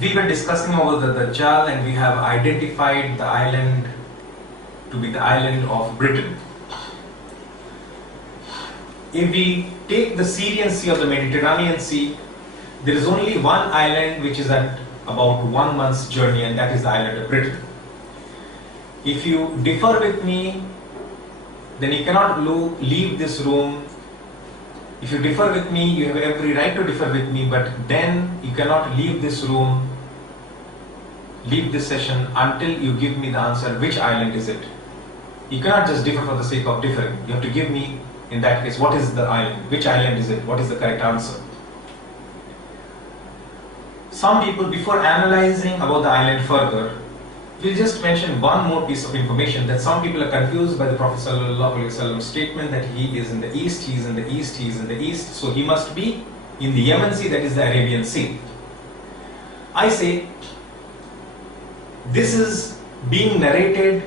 We were discussing about the Dajjal, and we have identified the island to be the island of Britain. If we take the Syrian Sea or the Mediterranean Sea, there is only one island which is at about 1 month's journey, and that is the island of Britain. If you differ with me, then you cannot leave this room. If you differ with me, you have every right to differ with me, but then you cannot leave this room, leave this session until you give me the answer, which island is it? You cannot just differ for the sake of differing. You have to give me, in that case, what is the island? Which island is it? What is the correct answer? Some people, before analyzing about the island further, will just mention one more piece of information, that some people are confused by the Prophet ﷺ statement that he is in the east, he is in the east, he is in the east, so he must be in the Yemen Sea, that is the Arabian Sea. I say, this is being narrated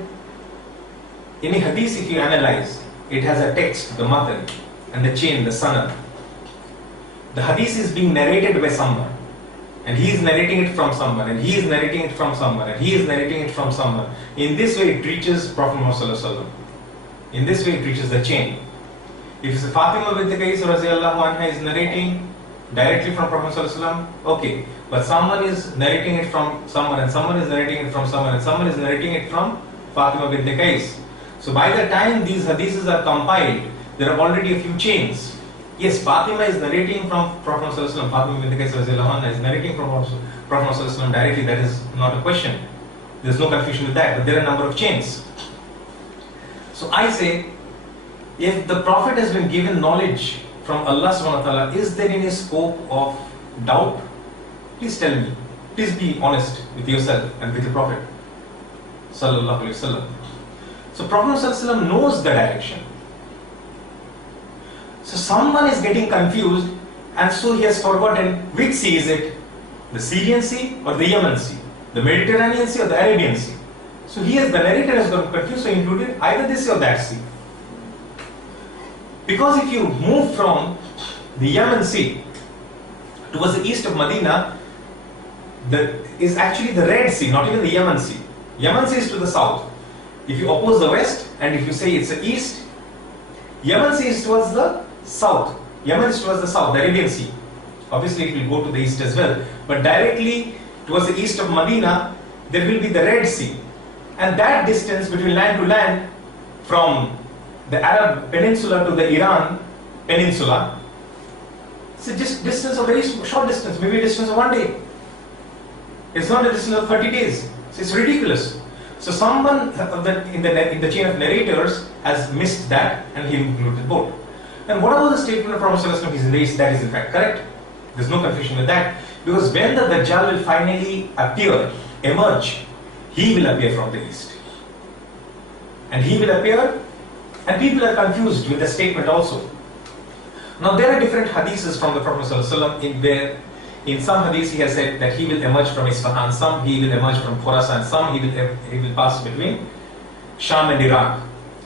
in a hadith. If you analyze, it has a text, the matan, and the chain, the sanad. The hadith is being narrated by someone, and he is narrating it from someone, and he is narrating it from someone, and he is narrating it from someone. In this way it reaches Prophet Muhammad ﷺ. In this way it reaches the chain. If it's Fatima bint Qais radhiyallahu anha is narrating directly from Prophet ﷺ, okay, but someone is narrating it from someone, and someone is narrating it from someone, and someone is narrating it from Fatima bint Qais. So by the time these hadiths are compiled, there are already a few chains. Yes, Fatima is narrating from Prophet ﷺ, Fatima bint Qais radhiyallahu anha is narrating from Prophet ﷺ directly, that is not a question. There is no confusion with that, but there are a number of chains. So I say, if the Prophet has been given knowledge from Allah subhanahu wa ta'ala, is there any scope of doubt? Please tell me. Please be honest with yourself and with the Prophet sallallahu alaihi wasallam. So Prophet sallallahu alaihi wasallam knows the direction. So someone is getting confused, and so he has forgotten which sea is it? The Syrian Sea or the Yemen Sea? The Mediterranean Sea or the Arabian Sea? So the narrator has got confused, so included either this or that sea. Because if you move from the Yemen Sea towards the east of Medina, that is actually the Red Sea, not even the Yemen Sea. Yemen Sea is to the south. If you oppose the west, and if you say it's the east, Yemen Sea is towards the south. Yemen is towards the south, the Arabian Sea. Obviously it will go to the east as well. But directly towards the east of Medina, there will be the Red Sea. And that distance between land to land, from the Arab Peninsula to the Iran Peninsula, it's a distance of very short distance, maybe a distance of 1 day. It's not a distance of 30 days. So it's ridiculous. So someone in the chain of narrators has missed that, and he included both. And what about the statement of Prophet ﷺ, he's in the east? That is in fact correct. There's no confusion with that. Because when the Dajjal will finally emerge, he will appear from the east. And he will appear, and people are confused with the statement also. Now there are different hadiths from the Prophet ﷺ in where in some hadiths he has said that he will emerge from Isfahan, some he will emerge from Khorasan, some he will pass between Sham and Iraq.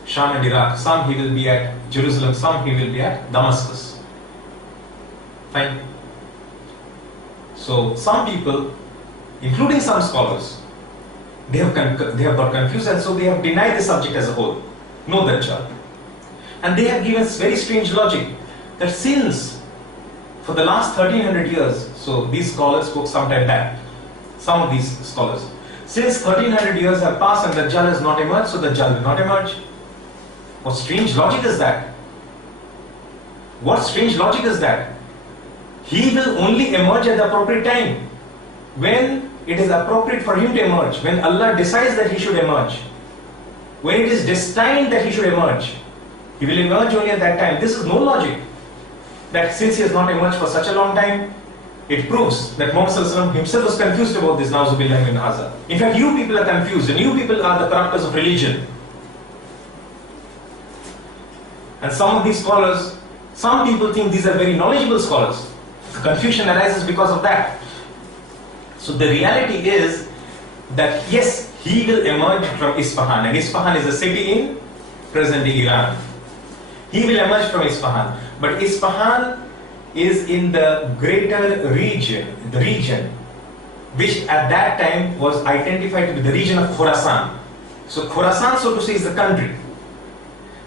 Some he will be at Jerusalem, some he will be at Damascus. Fine. So some people, including some scholars, they have got confused, and so they have denied the subject as a whole. No Dajjal. And they have given very strange logic that since for the last 1300 years, so these scholars spoke some time back, some of these scholars, since 1300 years have passed and Dajjal has not emerged, so Dajjal will not emerge. What strange logic is that? What strange logic is that? He will only emerge at the appropriate time, when it is appropriate for him to emerge, when Allah decides that he should emerge, when it is destined that he should emerge, he will emerge only at that time. This is no logic. That since he has not emerged for such a long time, it proves that Muhammad ﷺ himself was confused about this. Na'uzubillah min hadha. In fact, you people are confused, and you people are the corruptors of religion. And some of these scholars, some people think these are very knowledgeable scholars. The confusion arises because of that. So the reality is that yes, he will emerge from Isfahan, and Isfahan is a city in present-day Iran. He will emerge from Isfahan, but Isfahan is in the greater region, which at that time was identified to be the region of Khorasan. So Khorasan, so to say, is the country.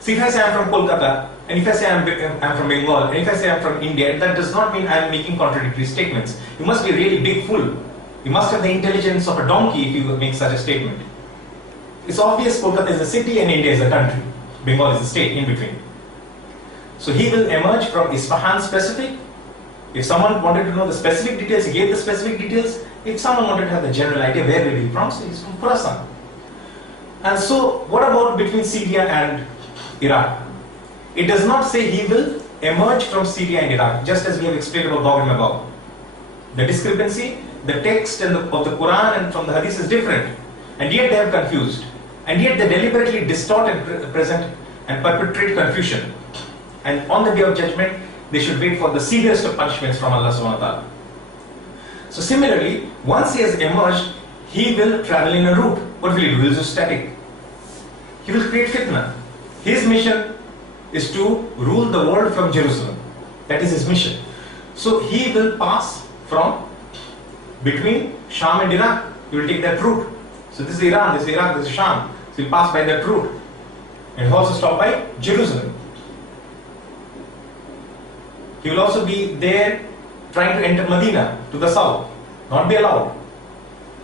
So if I say I'm from Kolkata, and if I say I'm from Bengal, and if I say I'm from India, that does not mean I'm making contradictory statements. You must be a really big fool. You must have the intelligence of a donkey if you make such a statement. It's obvious Kolkata is a city and India is a country. Bengal is a state in between. So he will emerge from Isfahan specific. If someone wanted to know the specific details, he gave the specific details. If someone wanted to have the general idea where will he from, so he's from Khorasan. And so what about between Syria and Iraq? It does not say he will emerge from Syria and Iraq, just as we have explained about Gog and Magog. The discrepancy, the text of the Quran and from the Hadith is different. And yet they are confused. And yet they deliberately distort and present and perpetrate confusion. And on the day of judgment, they should wait for the severest of punishments from Allah subhanahu wa ta'ala. So similarly, once he has emerged, he will travel in a route. What will he do? He will just static. He will create fitna. His mission is to rule the world from Jerusalem. That is his mission. So he will pass from between Sham and Iraq. He will take that route. So this is Iran, this is Iraq, this is Sham. So he'll pass by that route. And he'll also stop by Jerusalem. He will also be there trying to enter Medina to the south. Not be allowed.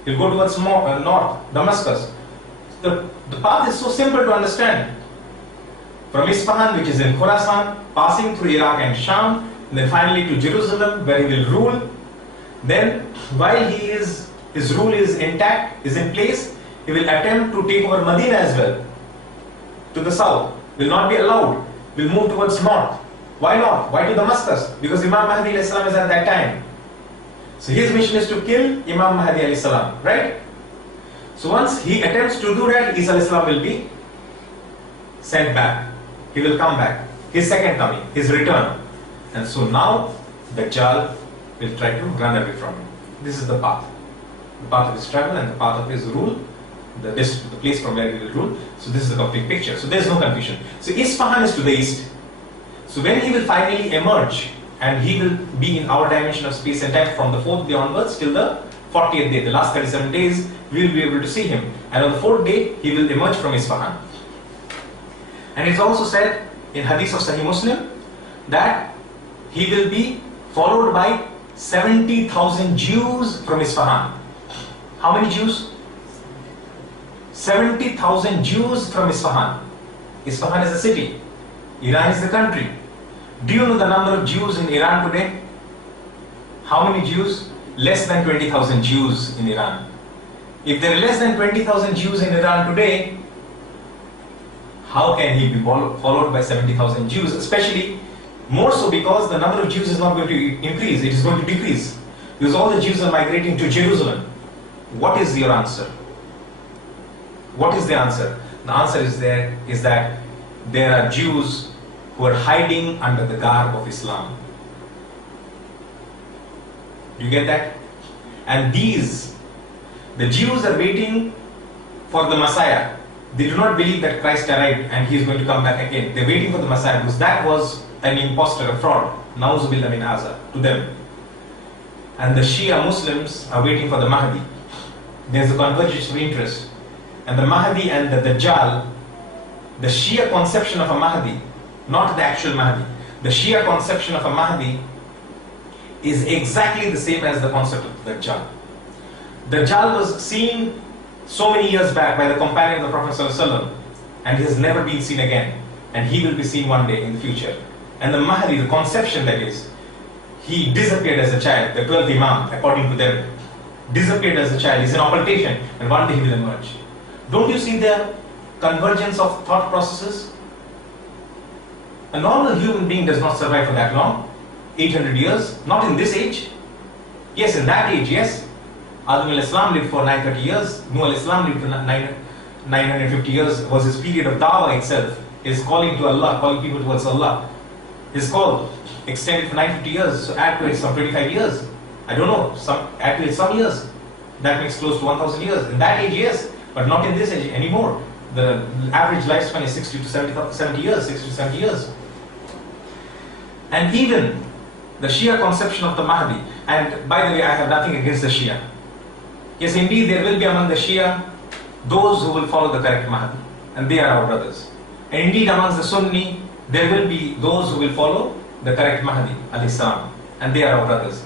He'll go towards north, Damascus. The path is so simple to understand. From Isfahan, which is in Khorasan, passing through Iraq and Sham, and then finally to Jerusalem, where he will rule. Then, while his rule is intact, is in place, he will attempt to take over Medina as well, to the south. Will not be allowed. Will move towards north. Why not? Why to Damascus? Because Imam Mahdi is at that time. So his mission is to kill Imam Mahdi salam, right? So once he attempts to do that, Isa salam will be sent back. He will come back. His second coming, his return. And so now Dajjal will try to run away from him. This is the path. The path of his travel and the path of his rule. The place from where he will rule. So this is the complete picture. So there is no confusion. So Isfahan is to the east. So when he will finally emerge, and he will be in our dimension of space and time from the 4th day onwards till the 40th day, the last 37 days, we will be able to see him. And on the 4th day, he will emerge from Isfahan. And it's also said in Hadith of Sahih Muslim that he will be followed by 70,000 Jews from Isfahan. How many Jews? 70,000 Jews from Isfahan. Isfahan is a city. Iran is the country. Do you know the number of Jews in Iran today? How many Jews? Less than 20,000 Jews in Iran. If there are less than 20,000 Jews in Iran today, how can he be followed by 70,000 Jews? Especially more so because the number of Jews is not going to increase, it is going to decrease. Because all the Jews are migrating to Jerusalem. What is your answer? What is the answer? The answer is that there are Jews who are hiding under the garb of Islam. Do you get that? And the Jews are waiting for the Messiah. They do not believe that Christ arrived and he is going to come back again. They're waiting for the Messiah because that was an impostor, a fraud. Na'uzubillah min haza, to them. And the Shia Muslims are waiting for the Mahdi. There's a convergence of interest. And the Mahdi and the Dajjal, the Shia conception of a Mahdi, not the actual Mahdi, the Shia conception of a Mahdi is exactly the same as the concept of Dajjal. Dajjal was seen so many years back by the companion of the Prophet ﷺ, and he has never been seen again, and he will be seen one day in the future. And the Mahdi, the conception that is, he disappeared as a child, the 12th Imam, according to them, disappeared as a child, he's an occultation, and one day he will emerge. Don't you see the convergence of thought processes? A normal human being does not survive for that long, 800 years, not in this age. Yes, in that age, yes. Adam al-Islam lived for 930 years, Nuh al-Islam lived for 950 years, was his period of da'wah itself, his calling to Allah, calling people towards Allah. His call extended for 950 years, so add to it some 25 years. I don't know, add to it some years. That makes close to 1,000 years. In that age, yes, but not in this age anymore. The average lifespan is 60 to 70 years, 60 to 70 years. And even the Shia conception of the Mahdi, and by the way, I have nothing against the Shia. Yes, indeed, there will be among the Shia those who will follow the correct Mahdi, and they are our brothers. And indeed, amongst the Sunni, there will be those who will follow the correct Mahdi, alayhi salam, and they are our brothers.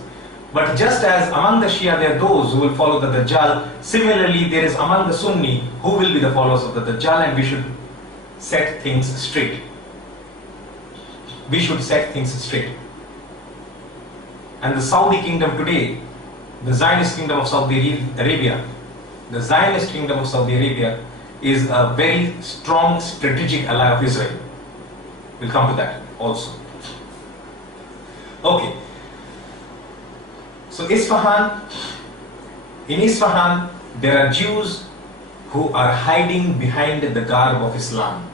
But just as among the Shia there are those who will follow the Dajjal, similarly there is among the Sunni who will be the followers of the Dajjal, and we should set things straight. We should set things straight. And the Saudi kingdom today, the Zionist kingdom of Saudi Arabia, the Zionist kingdom of Saudi Arabia is a very strong strategic ally of Israel. We'll come to that also. Okay. So Isfahan, in Isfahan, there are Jews who are hiding behind the garb of Islam.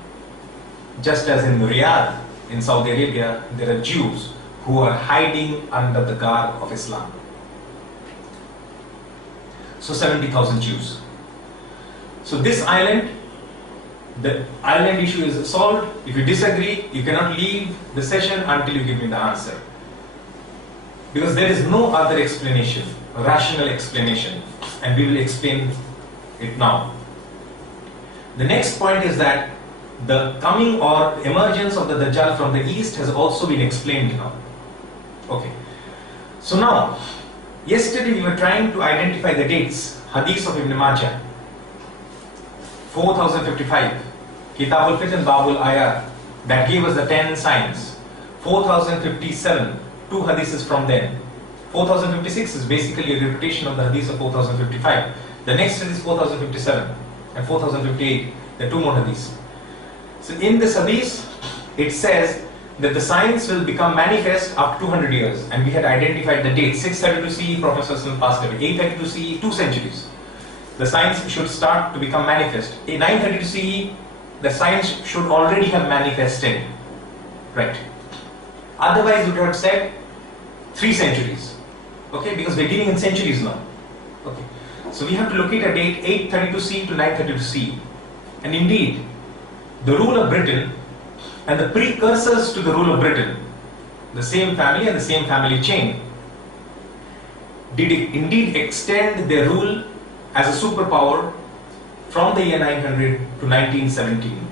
Just as in Riyadh, in Saudi Arabia, there are Jews who are hiding under the garb of Islam. So 70,000 Jews. So this island, the island issue is solved. If you disagree, you cannot leave the session until you give me the answer. Because there is no other explanation, rational explanation, and we will explain it now. The next point is that the coming or emergence of the Dajjal from the east has also been explained now. Okay. So now, yesterday we were trying to identify the dates. Hadith of Ibn Majah, 4055, Kitab al-Fitan Babul Ayat, that gave us the 10 signs. 4057, 2 hadiths from them. 4056 is basically a repetition of the hadith of 4055. The next is 4057 and 4058, the 2 more hadiths. So in this hadith, it says that the signs will become manifest after 200 years, and we had identified the date. 632 CE, Prophet ﷺ passed away. 832 CE, 2 centuries. The signs should start to become manifest. In 932 CE, the signs should already have manifested. Right. Otherwise, we would have said 3 centuries. Okay, because we're dealing in centuries now. Okay. So we have to locate a date 832 CE to 932 CE. And indeed, the rule of Britain and the precursors to the rule of Britain, the same family and the same family chain, did indeed extend their rule as a superpower from the year 900 to 1917.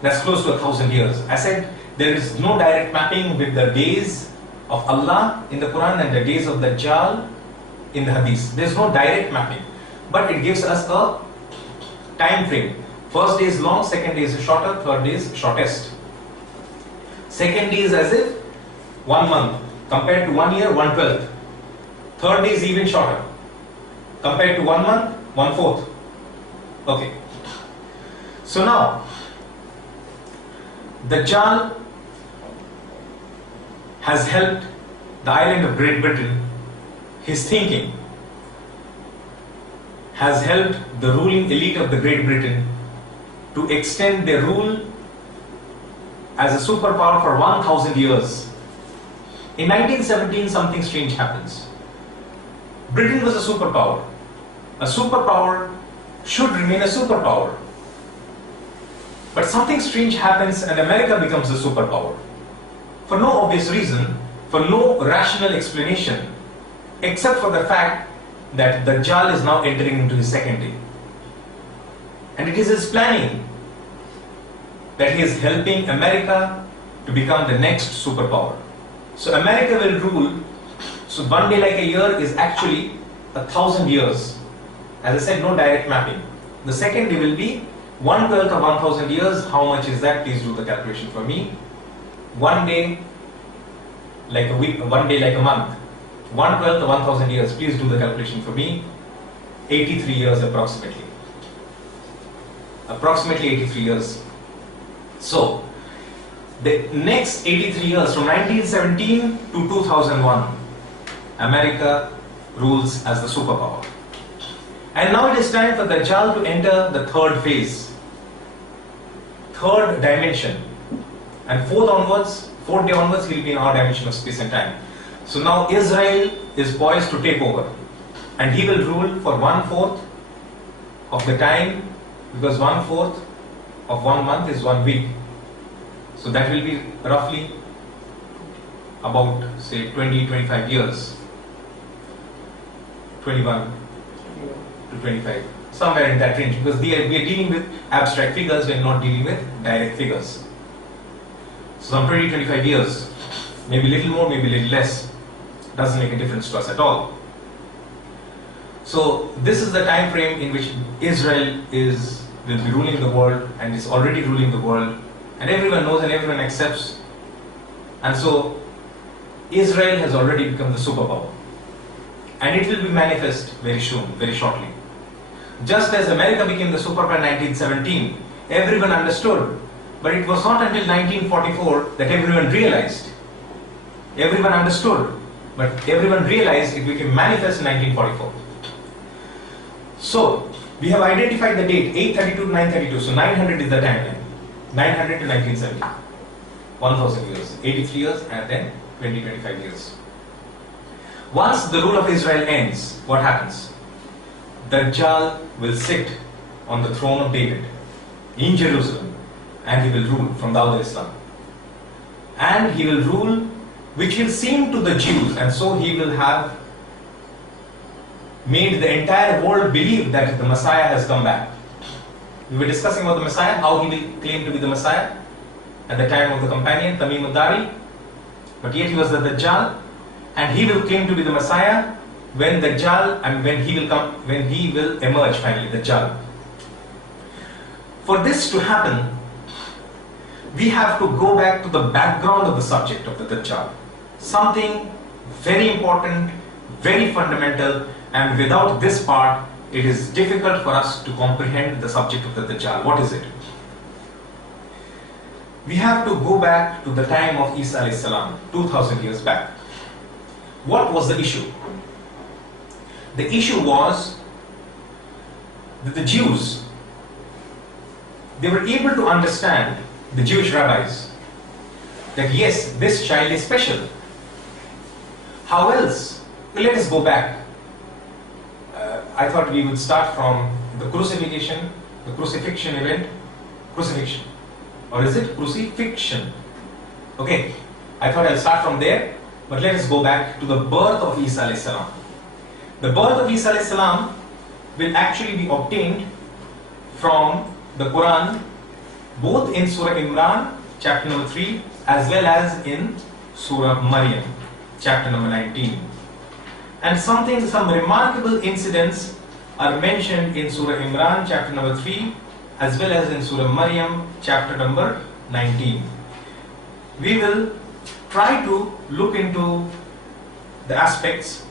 That's close to 1,000 years. I said there is no direct mapping with the days of Allah in the Quran and the days of the Dajjal in the Hadith. There's no direct mapping, but it gives us a time frame. First day is long, second day is shorter, third day is shortest. Second day is as if 1 month, compared to 1 year, 1/12. Third day is even shorter, compared to 1 month, 1/4. Okay. So now, Dajjal has helped the island of Great Britain. His thinking has helped the ruling elite of the Great Britain to extend their rule as a superpower for 1,000 years. In 1917, something strange happens. Britain was a superpower. A superpower should remain a superpower. But something strange happens and America becomes a superpower. For no obvious reason, for no rational explanation, except for the fact that Dajjal is now entering into his second day. And it is his planning that he is helping America to become the next superpower. So America will rule. So 1 day like a year is actually 1,000 years. As I said, no direct mapping. The second day will be 1/12 of 1,000 years. How much is that? Please do the calculation for me. 1 day like a week, 1 day like a month. 1/12 of 1,000 years. Please do the calculation for me. 83 years approximately. Approximately 83 years. So, the next 83 years, from 1917 to 2001, America rules as the superpower. And now it is time for Dajjal to enter the third phase, third dimension. And fourth day onwards, he will be in our dimension of space and time. So now Israel is poised to take over. And he will rule for 1/4 of the time, because 1/4 of 1 month is 1 week. So that will be roughly about, say, 20-25 years. 21 to 25, somewhere in that range, because we are dealing with abstract figures, we are not dealing with direct figures. So some 20-25 years, maybe a little more, maybe a little less, doesn't make a difference to us at all. So this is the time frame in which Israel will be ruling the world, and is already ruling the world, and everyone knows and everyone accepts. And so Israel has already become the superpower, and it will be manifest very soon, very shortly. Just as America became the superpower in 1917, everyone understood, but it was not until 1944 that everyone realized. Everyone understood, but everyone realized it became manifest in 1944. So, we have identified the date 832 to 932, so 900 is the timeline. 900 to 1970. 1000 years, 83 years, and then 20-25 years. Once the rule of Israel ends, what happens? Dajjal will sit on the throne of David in Jerusalem, and he will rule from Dawud al-Islam. And he will rule which will seem to the Jews, and so he will have made the entire world believe that the Messiah has come back. We were discussing about the Messiah, how he will claim to be the Messiah at the time of the companion, Tamim al-Dari, but yet he was the Dajjal, and he will claim to be the Messiah when Dajjal, and when he will emerge finally, Dajjal. For this to happen, we have to go back to the background of the subject of the Dajjal. Something very important, very fundamental, and without this part, it is difficult for us to comprehend the subject of the Dajjal. What is it? We have to go back to the time of Isa alayhi salam, 2000 years back. What was the issue? The issue was that the Jews, they were able to understand, the Jewish rabbis, that yes, this child is special. How else? Well, let us go back. I thought we would start from the crucifixion event. Crucifixion. Or is it crucifixion? Okay, I thought I'll start from there, but let us go back to the birth of Isa alayhi salam. The birth of Isa alayhi salam will actually be obtained from the Quran, both in Surah Imran, chapter number 3, as well as in Surah Maryam, chapter number 19. And some remarkable incidents are mentioned in Surah Imran, chapter number 3, as well as in Surah Maryam, chapter number 19. We will try to look into the aspects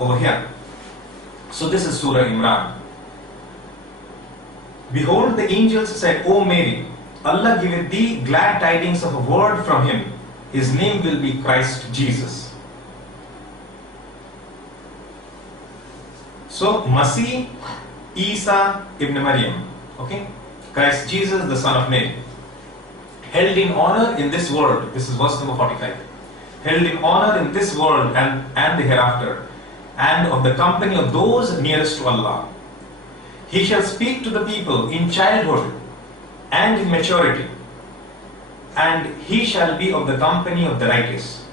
over here. So this is Surah Imran. Behold, the angels said, O Mary, Allah giveth thee glad tidings of a word from him. His name will be Christ Jesus. So, Masih Isa ibn Maryam, okay? Christ Jesus, the son of Mary, held in honor in this world. This is verse number 45. Held in honor in this world and the hereafter, and of the company of those nearest to Allah. He shall speak to the people in childhood and in maturity, and he shall be of the company of the righteous.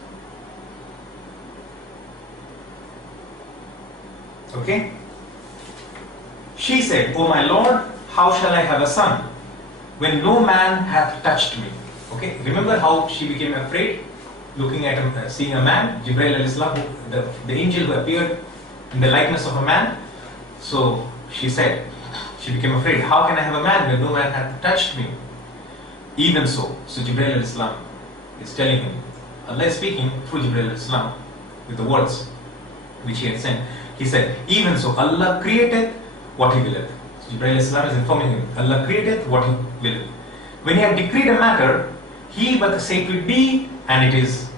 Okay? She said, O my Lord, how shall I have a son, when no man hath touched me? Okay? Remember how she became afraid, looking at seeing a man, Jibreel al-Islam, the angel who appeared in the likeness of a man. So she said, she became afraid, how can I have a man when no man hath touched me? Even so, Jibreel al-Islam is telling him, Allah is speaking through Jibreel al-Islam with the words which he had sent. He said, even so, Allah created what he willeth. So Jibreel al-Islam is informing him, Allah created what he willeth. When he had decreed a matter, he but say it will be, and it is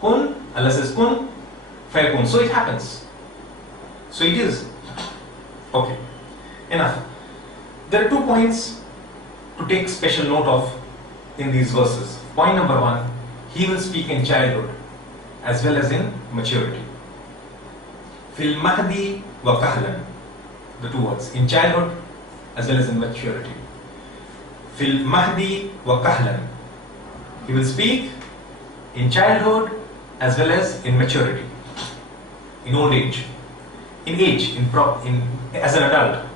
kun. Allah says kun, fayakun. So it happens. So it is. Okay, enough. There are 2 points to take special note of in these verses. Point number 1, he will speak in childhood as well as in maturity. Fil mahdi wa kahlan, the 2 words, in childhood as well as in maturity. Fil mahdi wa kahlan, he will speak in childhood as well as in maturity, in old age. in age, as an adult.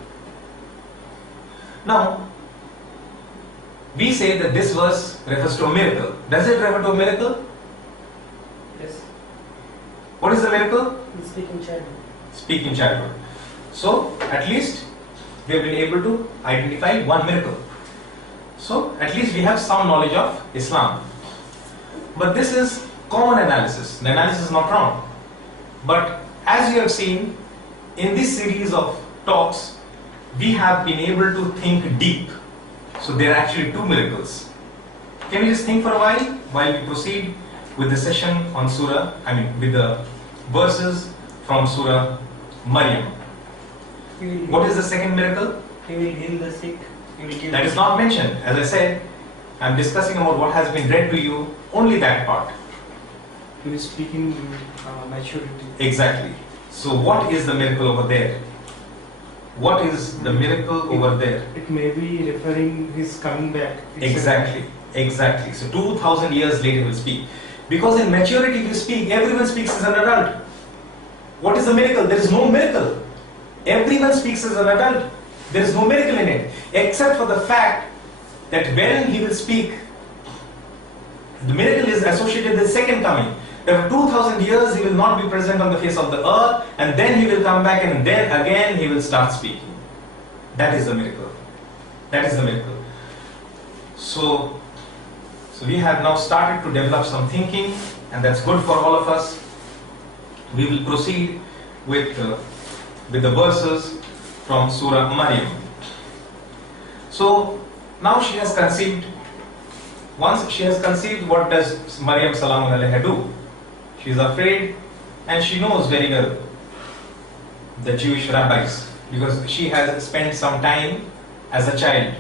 Now, we say that this verse refers to a miracle. Does it refer to a miracle? Yes. What is the miracle? Speaking child. Speaking childhood. So, at least we have been able to identify one miracle. So, at least we have some knowledge of Islam. But this is common analysis. The analysis is not wrong. But as you have seen, in this series of talks, we have been able to think deep. So, there are actually two miracles. Can we just think for a while we proceed with the session on with the verses from Surah Maryam. What is the second miracle? He will heal the sick. He will give That is not mentioned. As I said, I am discussing about what has been read to you, only that part. He is speaking maturity. Exactly. So what is the miracle over there? What is the miracle over there? It may be referring his coming back. Exactly. So 2000 years later he will speak. Because in maturity you speak, everyone speaks as an adult. What is the miracle? There is no miracle. Everyone speaks as an adult. There is no miracle in it. Except for the fact that when he will speak, the miracle is associated with the second coming. That for 2000 years he will not be present on the face of the earth, and then he will come back, and then again he will start speaking. That is the miracle. That is the miracle. So we have now started to develop some thinking, and that's good for all of us. We will proceed with the verses from Surah Maryam. So now she has conceived. Once she has conceived, what does Maryam Salamun alayha do? She is afraid, and she knows very well the Jewish rabbis, because she has spent some time as a child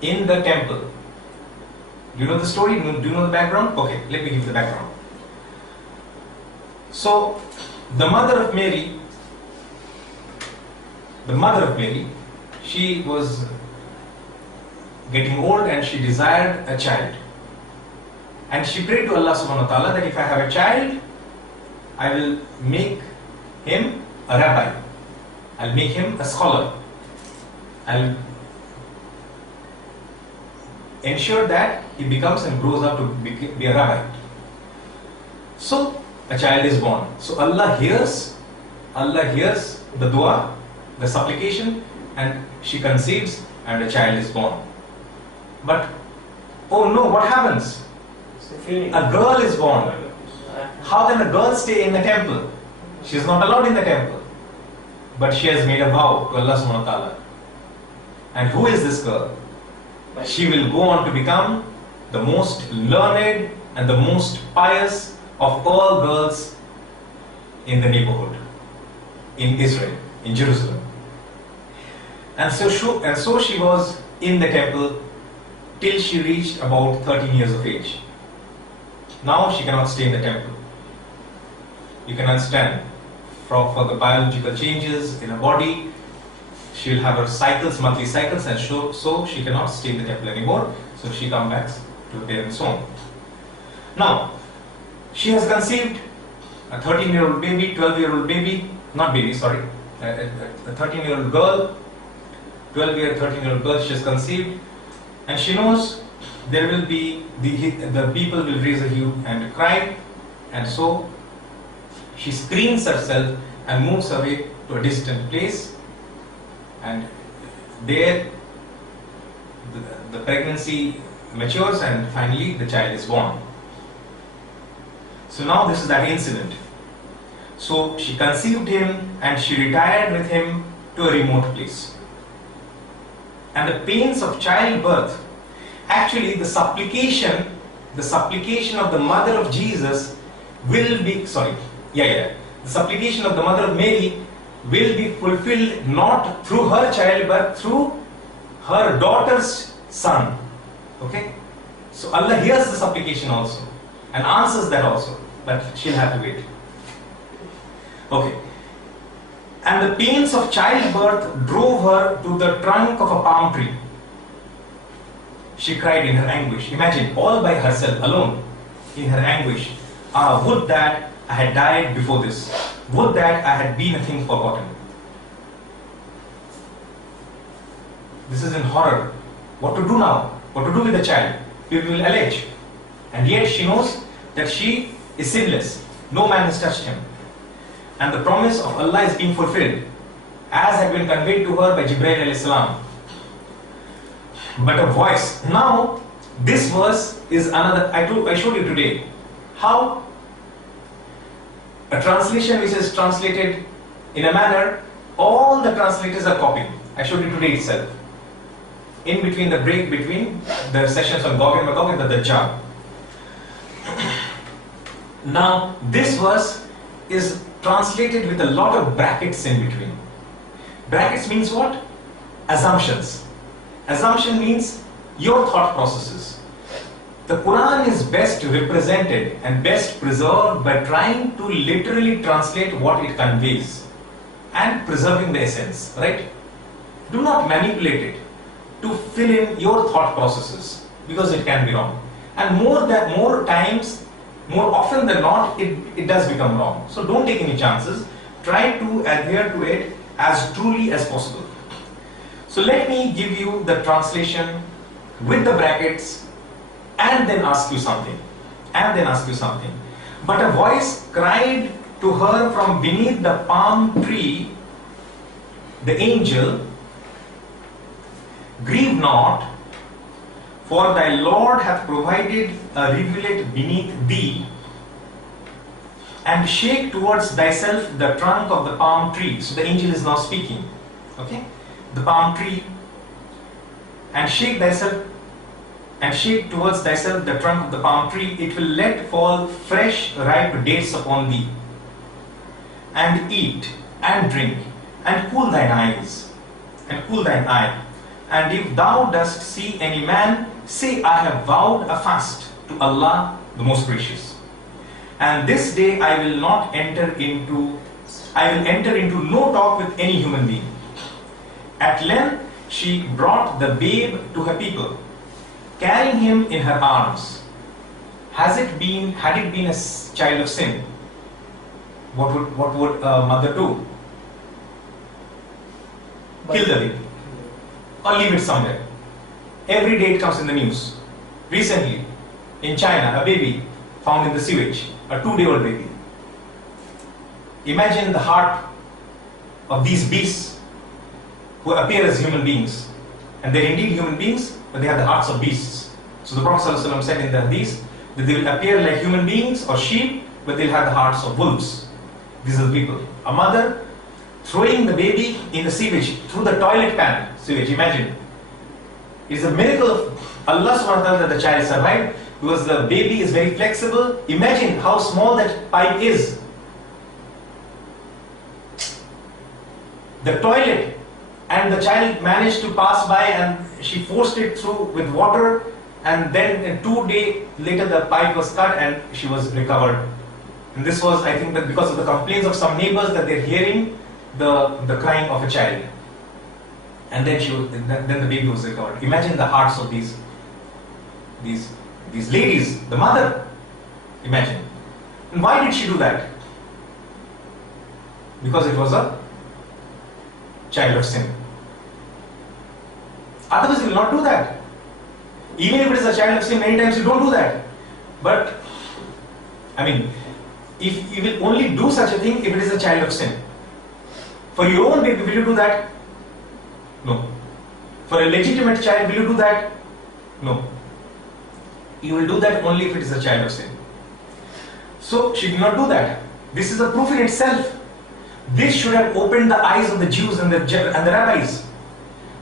in the temple. Do you know the story? Do you know the background? Okay, let me give the background. So, the mother of Mary, she was getting old and she desired a child. And she prayed to Allah subhanahu wa ta'ala that if I have a child, I will make him a rabbi. I'll make him a scholar. I'll ensure that he becomes and grows up to be a rabbi. So a child is born. So Allah hears the dua, the supplication, and she conceives and a child is born. But oh no, what happens? A girl is born. How can a girl stay in the temple? She is not allowed in the temple. But she has made a vow to Allah subhanahu wa ta'ala. And who is this girl? She will go on to become the most learned and the most pious of all girls in the neighborhood, in Israel, in Jerusalem. And so she was in the temple till she reached about 13 years of age. Now she cannot stay in the temple. You can understand, for the biological changes in her body, she will have her cycles, monthly cycles, and so she cannot stay in the temple anymore. So she comes back to her parents' home. Now, she has conceived a 13-year-old baby, 12-year-old baby, not baby, sorry, a 13-year-old girl, 12-year, 13-year-old girl. She has conceived, and she knows there will be the people will raise a hue and cry, and so she screens herself and moves away to a distant place, and there the pregnancy matures and finally the child is born. So now this is that incident. So she conceived him and she retired with him to a remote place. And the pains of childbirth, actually the supplication of the mother of Jesus will be, the supplication of the mother of Mary will be fulfilled not through her child but through her daughter's son. Okay? So Allah hears the supplication also and answers that also, but she'll have to wait. Okay. And the pains of childbirth drove her to the trunk of a palm tree. She cried in her anguish. Imagine, all by herself, alone, in her anguish. Would that I had died before this. Would that I had been a thing forgotten. This is in horror. What to do now? What to do with the child? People will allege. And yet she knows that she is sinless. No man has touched him. And the promise of Allah is being fulfilled, as had been conveyed to her by Jibreel alayhi salam. But a voice. Now, this verse is another. I showed you today how a translation which is translated in a manner, all the translators are copying. I showed you today itself. In between the break between the sessions on Gog and Magog and the Dajjal. Now, this verse is translated with a lot of brackets in between. Brackets means what? Assumptions. Assumption means your thought processes. The Quran is best represented and best preserved by trying to literally translate what it conveys and preserving the essence, right? Do not manipulate it to fill in your thought processes, because it can be wrong. And more times, more often than not, it does become wrong. So don't take any chances. Try to adhere to it as truly as possible. So let me give you the translation with the brackets and then ask you something. But a voice cried to her from beneath the palm tree, the angel, grieve not, for thy Lord hath provided a rivulet beneath thee, and shake towards thyself the trunk of the palm tree. So the angel is now speaking. Okay? The palm tree, and shake towards thyself the trunk of the palm tree, it will let fall fresh ripe dates upon thee, and eat and drink, and cool thine eye. And if thou dost see any man, say, I have vowed a fast to Allah the most gracious. And this day I will enter into no talk with any human being. At length she brought the babe to her people, carrying him in her arms. Had it been a child of sin, what would a mother do? Kill the baby or leave it somewhere. Every day it comes in the news. Recently, in China, a baby found in the sewage, a 2-day-old baby. Imagine the heart of these beasts who appear as human beings. And they're indeed human beings, but they have the hearts of beasts. So the Prophet ﷺ said in the hadith that they will appear like human beings or sheep, but they'll have the hearts of wolves. These are the people. A mother throwing the baby in the sewage, through the toilet pan sewage, imagine. It's a miracle of Allah subhanahu wa ta'ala that the child survived, because the baby is very flexible. Imagine how small that pipe is. The toilet, and the child managed to pass by, and she forced it through with water, and then 2 days later the pipe was cut and she was recovered. And this was, I think, that because of the complaints of some neighbors that they're hearing the crying of a child. And then then the baby was recovered. Imagine the hearts of these ladies, the mother. Imagine. And why did she do that? Because it was a child of sin. Otherwise, you will not do that. Even if it is a child of sin, many times you don't do that. But, I mean, if you will only do such a thing if it is a child of sin. For your own baby, will you do that? No. For a legitimate child, will you do that? No. You will do that only if it is a child of sin. So, she did not do that. This is a proof in itself. This should have opened the eyes of the Jews and the rabbis,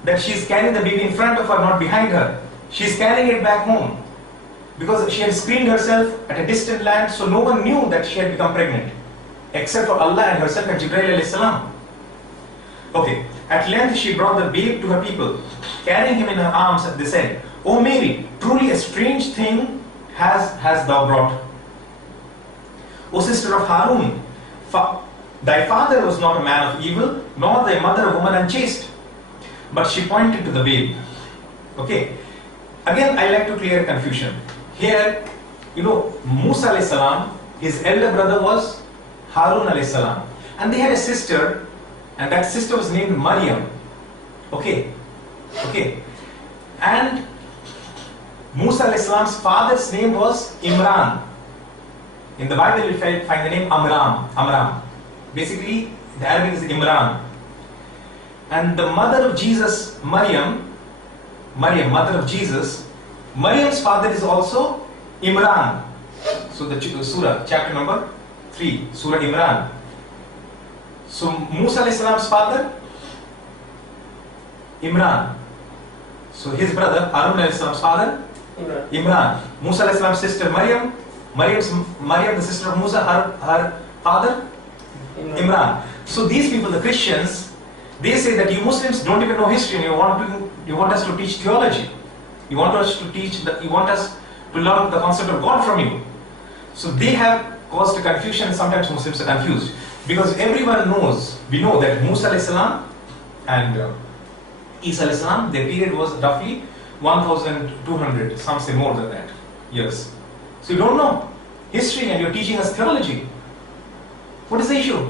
that she is carrying the baby in front of her, not behind her. She is carrying it back home, because she had screened herself at a distant land, so no one knew that she had become pregnant, except for Allah and herself and Jibreel alayhi salam. Okay, at length she brought the babe to her people, carrying him in her arms, and they said, O Mary, truly a strange thing has thou brought. O sister of Harun, thy father was not a man of evil, nor thy mother a woman unchaste. But she pointed to the babe. Okay, again I like to clear confusion. Here, Musa alayhi salam His elder brother was Harun alayhi salam. And they had a sister, and that sister was named Maryam. Okay. And Musa alayhi salam's father's name was Imran. In the Bible you find the name Amram. Basically, the Arabic is Imran. And the mother of Jesus, Maryam, mother of Jesus, Maryam's father is also Imran. So the surah, chapter number 3, Surah Imran. So Musa alayhi salam's father, Imran. So his brother, Harun alayhi salam's father, Imran. Musa alayhi salam's sister, Maryam. Maryam, the sister of Musa, her father, Imran. So these people, the Christians, they say that you Muslims don't even know history, and you want us to teach theology. You want us to learn the concept of God from you. So they have caused a confusion, and sometimes Muslims are confused. Because everyone knows, we know that Musa alayhi salam and Isa alayhi salam, their period was roughly 1200, some say more than that, years. So you don't know history and you're teaching us theology. What is the issue?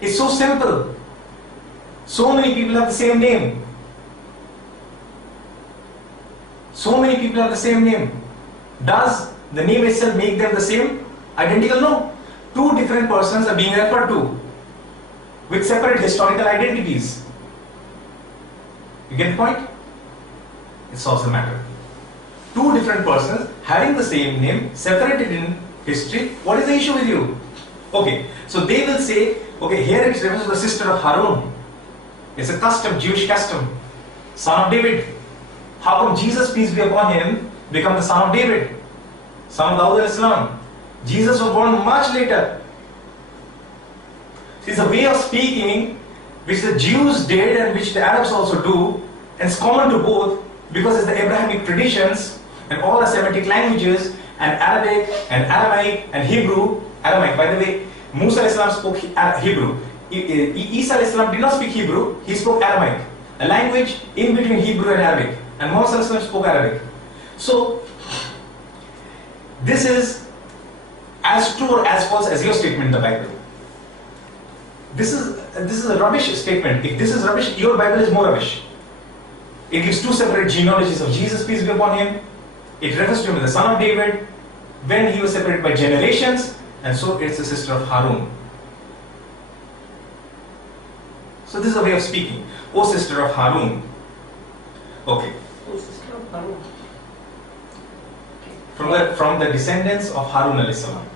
It's so simple. So many people have the same name. So many people have the same name. Does the name itself make them the same? Identical? No. Two different persons are being referred to with separate historical identities. You get the point? It solves the matter. Two different persons having the same name, separated in history. What is the issue with you? Okay, so they will say, okay, here it refers to the sister of Harun. It's a custom, Jewish custom. Son of David. How come Jesus, peace be upon him, become the son of David? Son of Dawud al-Islam. Jesus was born much later. It's a way of speaking which the Jews did and which the Arabs also do, and it's common to both because it's the Abrahamic traditions and all the Semitic languages and Arabic and Aramaic and Hebrew. Aramaic, by the way, Musa al-Islam spoke Hebrew. Isa al-Islam did not speak Hebrew, he spoke Aramaic, a language in between Hebrew and Arabic. And Muhammad al-Islam spoke Arabic. So, this is as true or as false as your statement in the Bible. This is a rubbish statement. If this is rubbish, your Bible is more rubbish. It gives two separate genealogies of Jesus, peace be upon him. It refers to him as the son of David, when he was separated by generations, and so it's the sister of Harun. So this is a way of speaking. O sister of Harun. Okay. Oh, sister of Harun. From the descendants of Harun alayhi salam.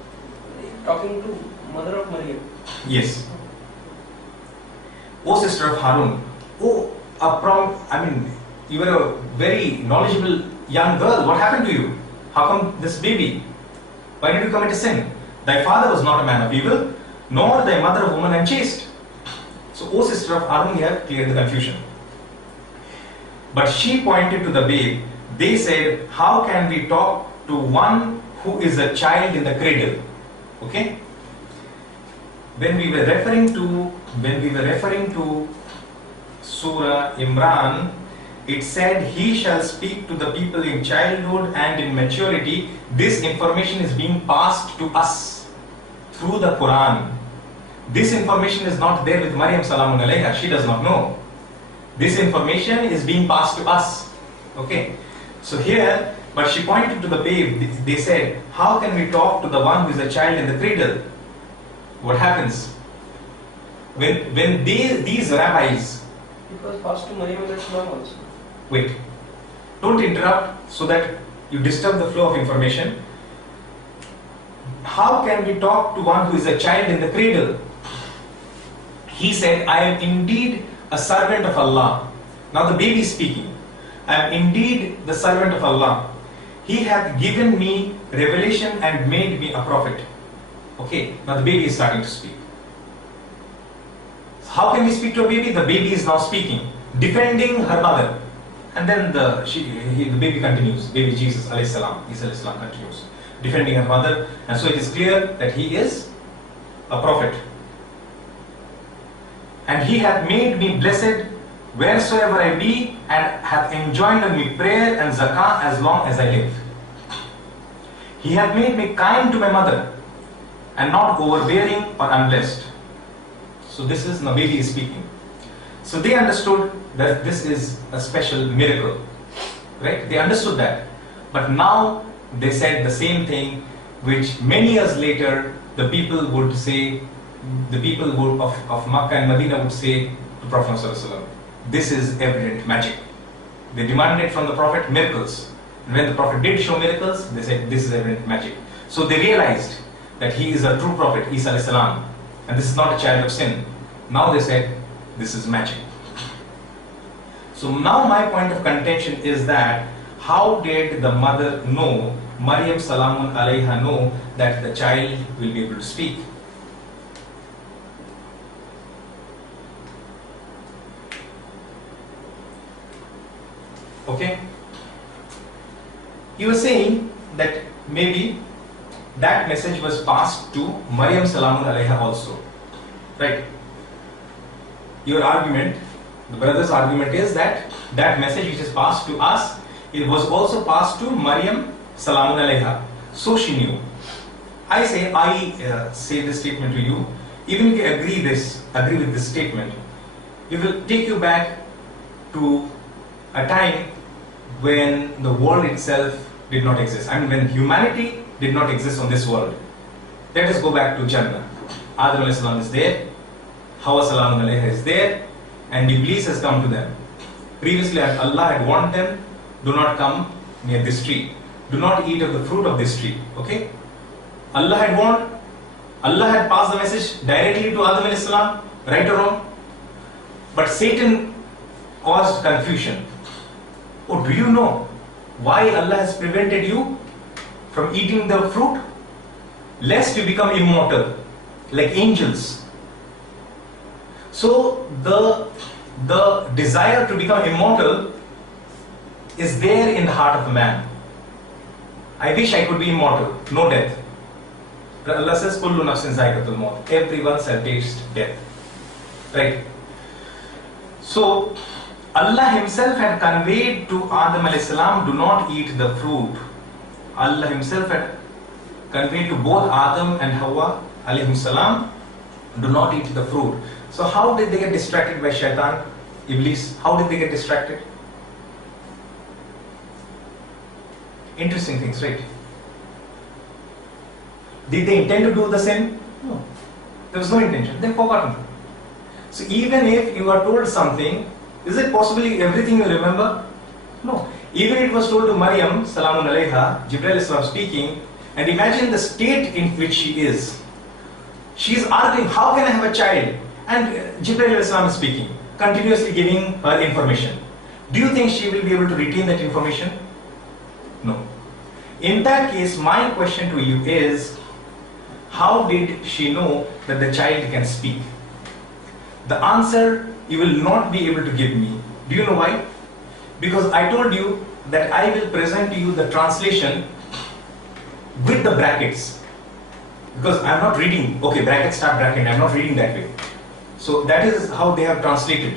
Talking to mother of Maryam. Yes. O sister of Harun. Oh, you were a very knowledgeable young girl. What happened to you? How come this baby? Why did you commit a sin? Thy father was not a man of evil, nor thy mother a woman unchaste. So, O sister of Harun here cleared the confusion. But she pointed to the babe. They said, how can we talk to one who is a child in the cradle? Okay? When we were referring to Surah Imran, it said, he shall speak to the people in childhood and in maturity. This information is being passed to us through the Quran. This information is not there with Maryam salamun alayha. She does not know. This information is being passed to us. Okay. So here, but she pointed to the babe. They said, how can we talk to the one who is a child in the cradle? What happens? When these rabbis... It was passed to Maryam al-Islam also. Wait. Don't interrupt so that you disturb the flow of information. How can we talk to one who is a child in the cradle? He said, I am indeed a servant of Allah. Now the baby is speaking. I am indeed the servant of Allah. He hath given me revelation and made me a prophet. Okay, now the baby is starting to speak. How can we speak to a baby? The baby is now speaking, defending her mother. And then the baby continues, baby Jesus alayhi salam, Isa alayhi salam continues, defending her mother. And so it is clear that he is a prophet. And he hath made me blessed wheresoever I be, and hath enjoined on me prayer and zakah as long as I live. He hath made me kind to my mother, and not overbearing or unblessed. So this is Nabi is speaking. So they understood that this is a special miracle, right? They understood that. But now they said the same thing, which many years later the people would say, of Makkah and Medina would say to Prophet ﷺ, this is evident magic. They demanded from the Prophet miracles. And when the Prophet did show miracles, they said this is evident magic. So they realized that he is a true Prophet, Isa alayhi salam, and this is not a child of sin. Now they said this is magic. So now my point of contention is that how did the mother know, Maryam Salamun alayha know, that the child will be able to speak? Okay? He was saying that maybe that message was passed to Maryam Salamun alayha also. Right? Your argument, the brother's argument is that that message which is passed to us, it was also passed to Maryam Salamun alayha. So she knew. I say this statement to you, even if you agree with this statement, it will take you back to a time when the world itself did not exist. I mean, when humanity did not exist on this world. Let us go back to Jannah. Adam alayhi salam is there, Hawa salamun alayha is there, and Iblis has come to them. Previously, Allah had warned them, do not come near this tree. Do not eat of the fruit of this tree. Okay? Allah had warned, Allah had passed the message directly to Adam alayhi salam, right or wrong? But Satan caused confusion. Oh, do you know why Allah has prevented you from eating the fruit? Lest you become immortal, like angels. So the desire to become immortal is there in the heart of the man. I wish I could be immortal, no death. But Allah says, "Kullu nafsin zaiqatul maut." Everyone shall taste death. Right? So Allah Himself had conveyed to Adam alayhi salam, do not eat the fruit. Allah Himself had conveyed to both Adam and Hawa alayhi salam, do not eat the fruit. So how did they get distracted by Shaitan, Iblis? How did they get distracted? Interesting things, right? Did they intend to do the same? No. There was no intention. They forgotten. So even if you are told something, is it possibly everything you remember? No. Even it was told to Maryam, Salamun alayha, Jibreel Islam speaking, and imagine the state in which she is. She is arguing, how can I have a child? And Jibreel Islam is speaking, continuously giving her information. Do you think she will be able to retain that information? No. In that case, my question to you is, how did she know that the child can speak? The answer you will not be able to give me. Do you know why? Because I told you that I will present to you the translation with the brackets. Because I am not reading, okay, bracket start bracket, I am not reading that way. So that is how they have translated.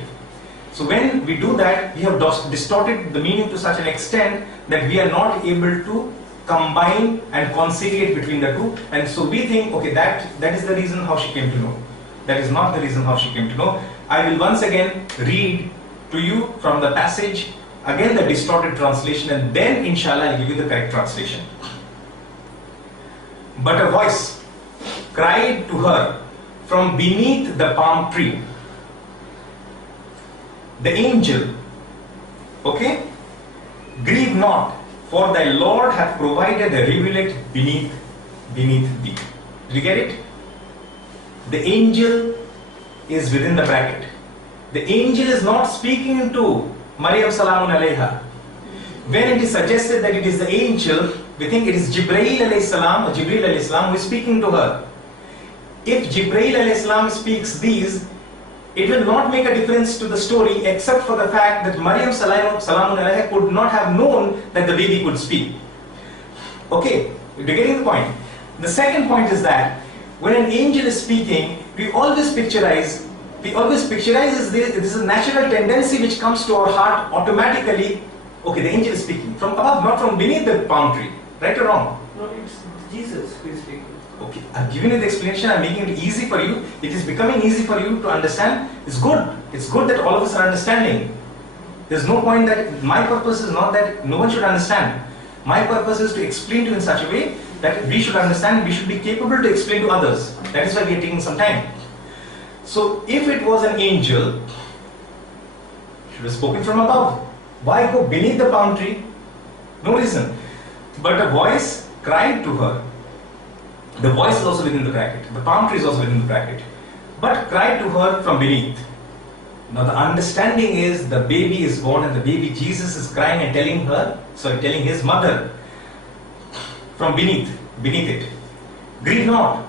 So when we do that, we have distorted the meaning to such an extent that we are not able to combine and conciliate between the two. And so we think, okay, that is the reason how she came to know. That is not the reason how she came to know. I will once again read to you from the passage, again the distorted translation, and then inshallah I'll give you the correct translation. But a voice cried to her from beneath the palm tree. The angel, okay? Grieve not, for thy Lord hath provided a rivulet beneath thee. Did you get it? The angel is within the bracket. The angel is not speaking to Maryam Salamun alayha. When it is suggested that it is the angel, we think it is Jibreel alayhi salam or Jibreel alayhi salam who is speaking to her. If Jibreel alayhi salam speaks these, it will not make a difference to the story except for the fact that Maryam Salamun alayha could not have known that the baby could speak. Okay, you're getting the point. The second point is that when an angel is speaking, we always picturize this is a natural tendency which comes to our heart automatically. Okay, the angel is speaking from above, not from beneath the palm tree. Right or wrong? No, it's Jesus who is speaking. Okay, I've given you the explanation, I'm making it easy for you. It is becoming easy for you to understand. It's good. It's good that all of us are understanding. There's no point that my purpose is not that no one should understand. My purpose is to explain to you in such a way that we should understand, we should be capable to explain to others. That is why we are taking some time. So if it was an angel, it should have spoken from above. Why go beneath the palm tree? No reason. But a voice cried to her. The voice is also within the bracket. The palm tree is also within the bracket. But cried to her from beneath. Now the understanding is the baby is born and the baby Jesus is crying and telling his mother from beneath it. Grieve not.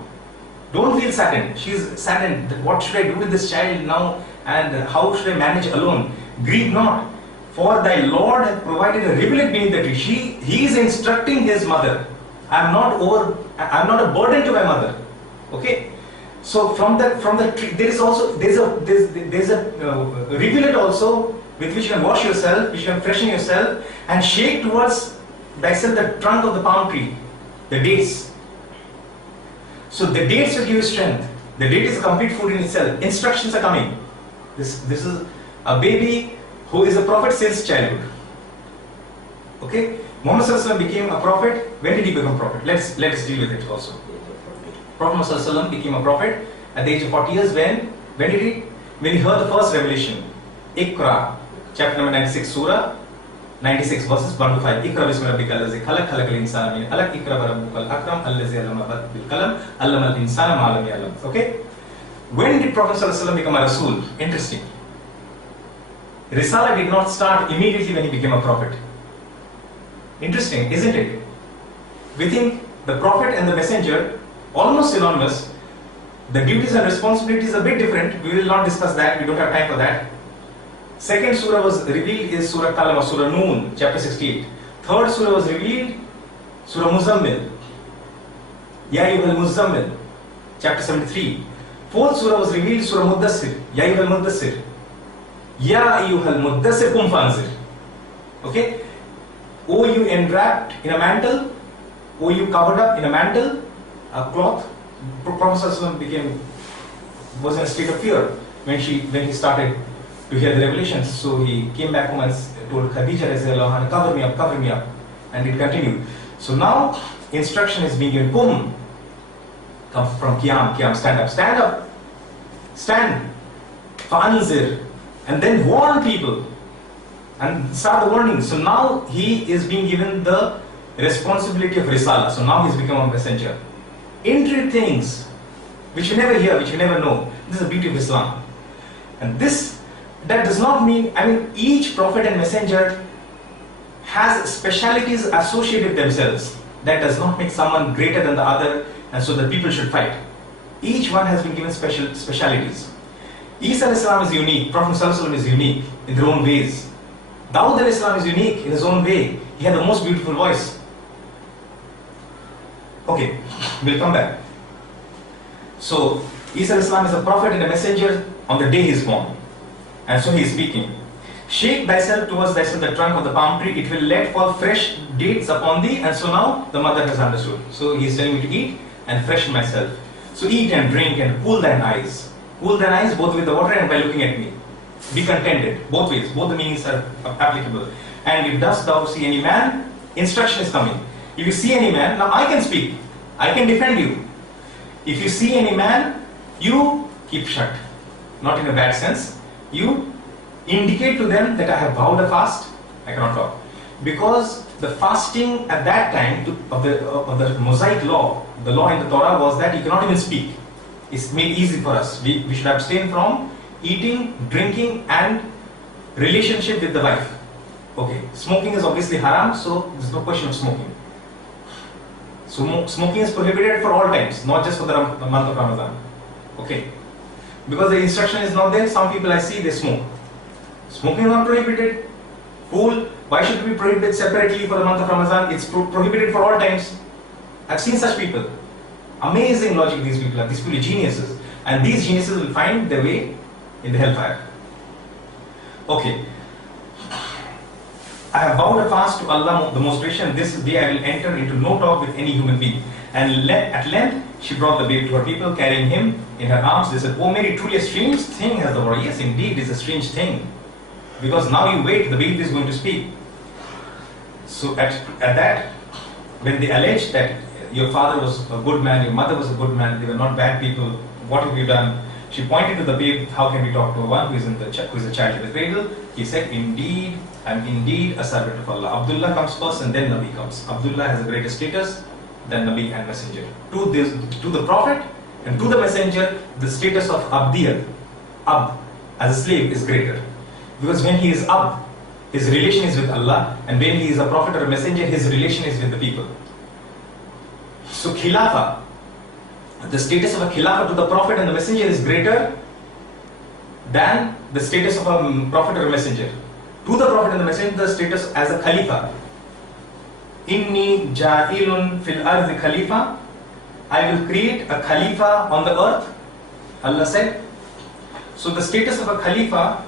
Don't feel saddened. She is saddened that what should I do with this child now and how should I manage alone? Grieve not. For thy Lord hath provided a rivulet beneath the tree. He is instructing his mother. I am not a burden to my mother. Okay. So from the tree there's a rivulet also with which you can wash yourself, which you can freshen yourself and shake towards thyself the trunk of the palm tree, the dates. So the dates will give you strength. The date is a complete food in itself. Instructions are coming. This is a baby who is a prophet since childhood. Okay? Muhammad Sallallahu Alaihi Wasallam became a prophet. When did he become a prophet? Let's deal with it also. Prophet Muhammad Sallallahu Alaihi Wasallam became a prophet at the age of 40 years. When he heard the first revelation. Iqra, chapter number 96, surah 96 verses 1 to 5. Iqra bismi rabbika allazi khalaq, khalaqal insana min alaq, Iqra wa rabbukal akram, allazi allama bil qalam, allama al insana ma lam ya'lam. Okay? When did Prophet Sallallahu Alaihi Wasallam become a Rasul? Interesting. Risala did not start immediately when he became a prophet. Interesting, isn't it? We think the prophet and the messenger almost synonymous. The duties and responsibilities are a bit different. We will not discuss that. We don't have time for that. Second surah was revealed is Surah Qalam, Surah Noon, chapter 68. Third surah was revealed, Surah Muzammil, Ya Ayyuhal Muzammil, chapter 73. Fourth surah was revealed, Surah Muddassir, Ya Ayyuhal Muddassir, Ya Ayyuhal Muddassir Kum Fanzir. Okay? O you enwrapped in a mantle, O you covered up in a mantle, a cloth. Prophet ﷺ was in a state of fear when he started to hear the revelations. So he came back home and told Khadija, cover me up, and it continued. So now instruction is being given. Qum, come from Qiyam, stand up, stand, fa'anzir, and then warn people and start the warning. So now he is being given the responsibility of Risala. So now he's become a messenger. Intricate things which you never hear, which you never know. This is the beauty of Islam. And that does not mean, each prophet and messenger has specialities associated with themselves. That does not make someone greater than the other, and so that people should fight. Each one has been given specialities. Isa al-Islam is unique, Prophet ﷺ is unique in their own ways. Dawud al-Islam is unique in his own way. He had the most beautiful voice. Okay, we'll come back. So, Isa al-Islam is a prophet and a messenger on the day he is born. And so he is speaking. Shake thyself towards thyself the trunk of the palm tree, it will let fall fresh dates upon thee. And so now the mother has understood. So he is telling me to eat and freshen myself. So eat and drink and cool thine eyes. Cool thine eyes both with the water and by looking at me. Be contented, both ways, both the meanings are applicable. And if dost thou see any man, instruction is coming. If you see any man, now I can speak, I can defend you. If you see any man, you keep shut. Not in a bad sense. You indicate to them that I have vowed a fast, I cannot talk. Because the fasting at that time of the Mosaic law, the law in the Torah was that you cannot even speak. It's made easy for us. We should abstain from eating, drinking and relationship with the wife. Okay, smoking is obviously haram, so there's no question of smoking. So smoking is prohibited for all times, not just for the month of Ramadan. Okay, because the instruction is not there, some people I see they smoke. Smoking is not prohibited. Fool, why should we prohibit it separately for the month of Ramadan? It's prohibited for all times. I've seen such people. Amazing logic these people are. These people are geniuses. And these geniuses will find their way in the hellfire. Okay. I have vowed a fast to Allah the Most Gracious, and this day I will enter into no talk with any human being. And at length, she brought the babe to her people, carrying him in her arms. They said, "Oh Mary, truly a strange thing has the word." Yes, indeed, it's a strange thing. Because now you wait, the babe is going to speak. So at that, when they alleged that your father was a good man, your mother was a good man, they were not bad people, what have you done? She pointed to the babe, how can we talk to one who is a child in the cradle? He said, "Indeed, I'm indeed a servant of Allah." Abdullah comes first and then Nabi comes. Abdullah has a greater status than Nabi and Messenger. To the Prophet and to the Messenger, the status of Abdiyat, Abd, as a slave is greater. Because when he is Abd, his relation is with Allah, and when he is a Prophet or a Messenger, his relation is with the people. So Khilafah, the status of a Khilafah to the Prophet and the Messenger is greater than the status of a Prophet or a Messenger. To the Prophet and the Messenger, the status as a Khalifa. Inni ja'ilun fil ardi khalifa. I will create a Khalifa on the earth, Allah said. So the status of a Khalifa,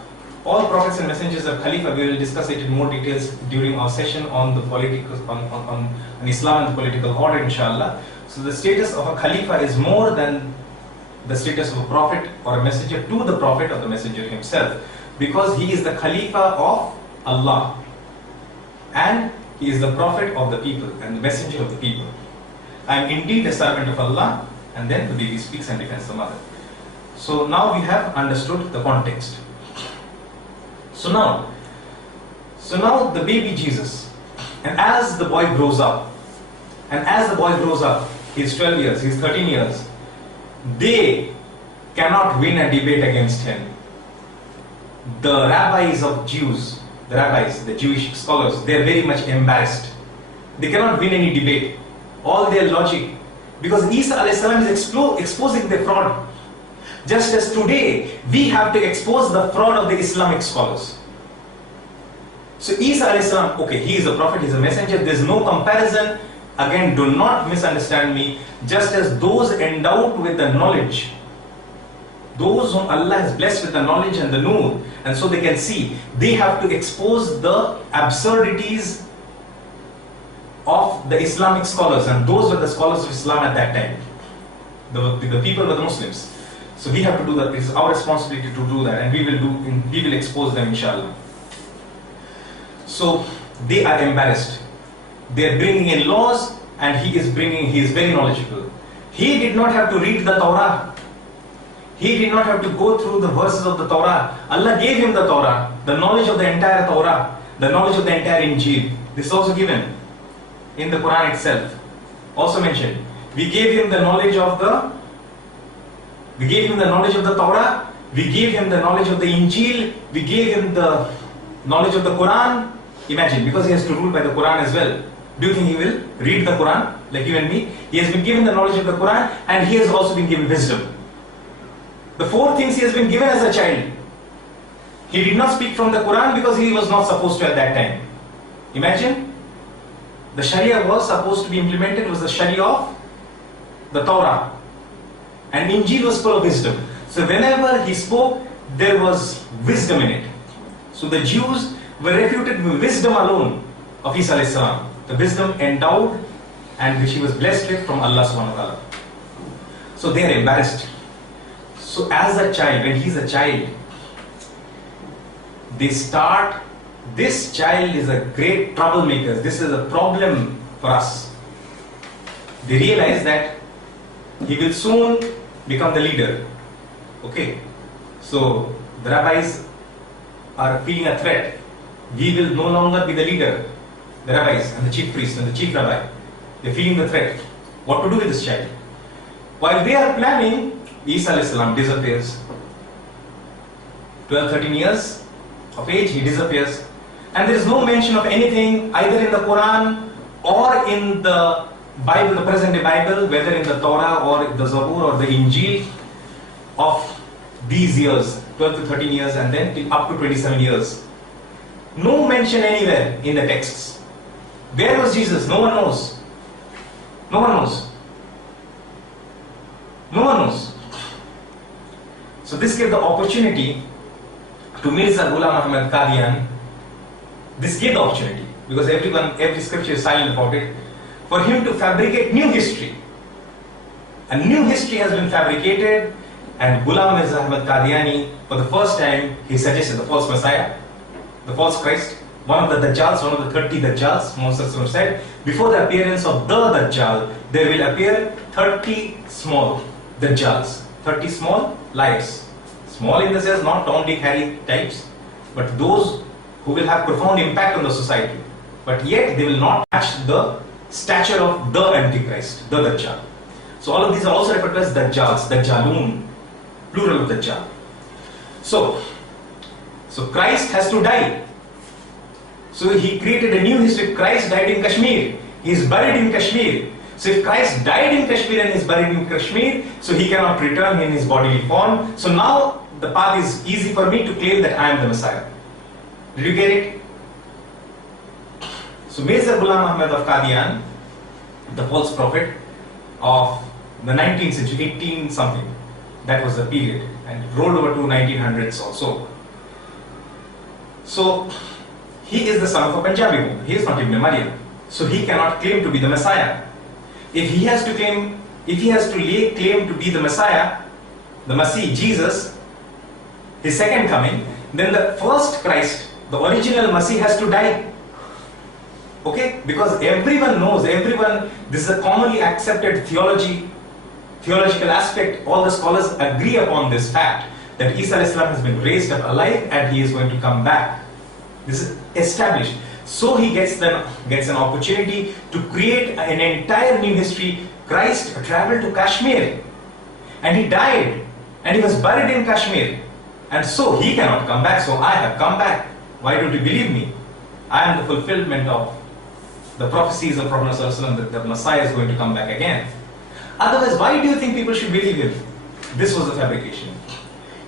all prophets and messengers are Khalifa. We will discuss it in more details during our session on the on Islam and the political order, inshallah. So the status of a Khalifa is more than the status of a prophet or a messenger to the prophet or the messenger himself, because he is the Khalifa of Allah and he is the prophet of the people and the messenger of the people. I am indeed a servant of Allah, and then the baby speaks and defends the mother. So now we have understood the context. So now the baby Jesus, and as the boy grows up, he's 12 years, he's 13 years, they cannot win a debate against him. The rabbis of Jews, the Jewish scholars, they are very much embarrassed. They cannot win any debate. All their logic, because Isa a.s. is exposing the fraud. Just as today, we have to expose the fraud of the Islamic scholars. So Isa a.s., okay, he is a prophet, he is a messenger, there is no comparison. Again, do not misunderstand me. Just as those endowed with the knowledge, those whom Allah has blessed with the knowledge and the nur, and so they can see, they have to expose the absurdities of the Islamic scholars, and those were the scholars of Islam at that time. The people were the Muslims. So we have to do that. It is our responsibility to do that, and we will expose them, inshallah. So they are embarrassed. They are bringing in laws, and he is very knowledgeable. He did not have to read the Torah. He did not have to go through the verses of the Torah. Allah gave him the Torah, the knowledge of the entire Torah, the knowledge of the entire Injil. This is also given in the Quran itself. Also mentioned. We gave him the knowledge of the Torah, we gave him the knowledge of the Injil, we gave him the knowledge of the Quran. Imagine, because he has to rule by the Quran as well. Do you think he will read the Quran like you and me? He has been given the knowledge of the Quran, and he has also been given wisdom. The four things he has been given as a child. He did not speak from the Quran because he was not supposed to at that time. Imagine, the Sharia was supposed to be implemented, was the Sharia of the Torah. And Injil was full of wisdom. So whenever he spoke, there was wisdom in it. So the Jews were refuted with wisdom alone of Isa a.s., the wisdom endowed and which he was blessed with from Allah subhanahu wa ta'ala. So they are embarrassed. So as a child, when he's a child, this child is a great troublemaker. This is a problem for us. They realize that he will soon become the leader. Okay. So the rabbis are feeling a threat. We will no longer be the leader. The rabbis and the chief priest and the chief rabbi, they're feeling the threat. What to do with this child? While they are planning, Isa a.s. disappears. 12, 13 years of age, he disappears. And there is no mention of anything either in the Quran or in the Bible, the present day Bible, whether in the Torah or the Zabur or the Injil, of these years, 12 to 13 years, and then up to 27 years. No mention anywhere in the texts. Where was Jesus? No one knows. No one knows. No one knows. So this gave the opportunity to Mirza Ghulam Ahmad Qadian. This gave the opportunity, because every scripture is silent about it, for him to fabricate new history. A new history has been fabricated, and Ghulam Mirza Ahmad Qadiani, for the first time, he suggested the false Messiah, the false Christ, one of the Dajjals, one of the 30 Dajjals. Muhammad said, before the appearance of the Dajjal, there will appear 30 small Dajjals, 30 small liars. Small in the sense, not Tom, Dick, Harry types, but those who will have profound impact on the society. But yet, they will not match the stature of the Antichrist, the Dajjal. So all of these are also referred to as Dajjals, Dajjalun, plural of Dajjal. So Christ has to die. So he created a new history. Christ died in Kashmir. He is buried in Kashmir. So if Christ died in Kashmir and is buried in Kashmir, so he cannot return in his bodily form. So now the path is easy for me to claim that I am the Messiah. Did you get it? So Mirza Ghulam Ahmad of Qadian, the false prophet of the 19th century, 18 something, that was the period, and it rolled over to 1900s also. So he is the son of a Punjabi woman. He is not Ibn Maryam. So he cannot claim to be the Messiah. If he has to lay claim to be the Messiah, the Masih, Jesus, his second coming, then the first Christ, the original Masih, has to die. Okay? Because everyone knows, this is a commonly accepted theological aspect. All the scholars agree upon this fact that Isa Islam has been raised up alive and he is going to come back. This is established. So he gets an opportunity to create an entire new history. Christ traveled to Kashmir and he died and he was buried in Kashmir, and so he cannot come back. So I have come back. Why don't you believe me? I am the fulfillment of the prophecies of Prophet ﷺ that the Messiah is going to come back again. Otherwise, why do you think people should believe him? This was a fabrication.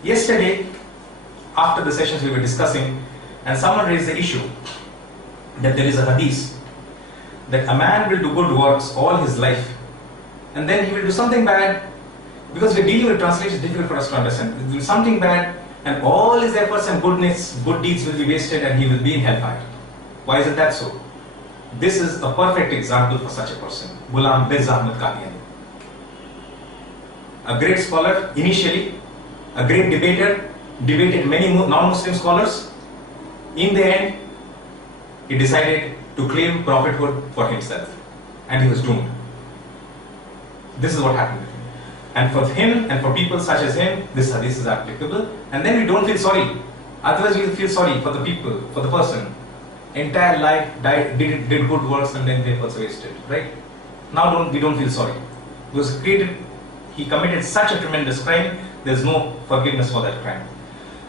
Yesterday, after the sessions we were discussing, and someone raised the issue that there is a hadith that a man will do good works all his life and then he will do something bad, because we're dealing with translation, it's difficult for us to understand. He will do something bad and all his efforts and good deeds will be wasted and he will be in hellfire. Why is that so? This is a perfect example for such a person, Ghulam Mirza Ahmad Qadiani. A great scholar initially, a great debater, debated many non-Muslim scholars. In the end, he decided to claim prophethood for himself, and he was doomed. This is what happened with him. And for him and for people such as him, this hadith is applicable. And then we don't feel sorry. Otherwise, we feel sorry for the people, for the person. Entire life did good works and then they also wasted, right? Now we don't feel sorry. Because he committed such a tremendous crime, there's no forgiveness for that crime.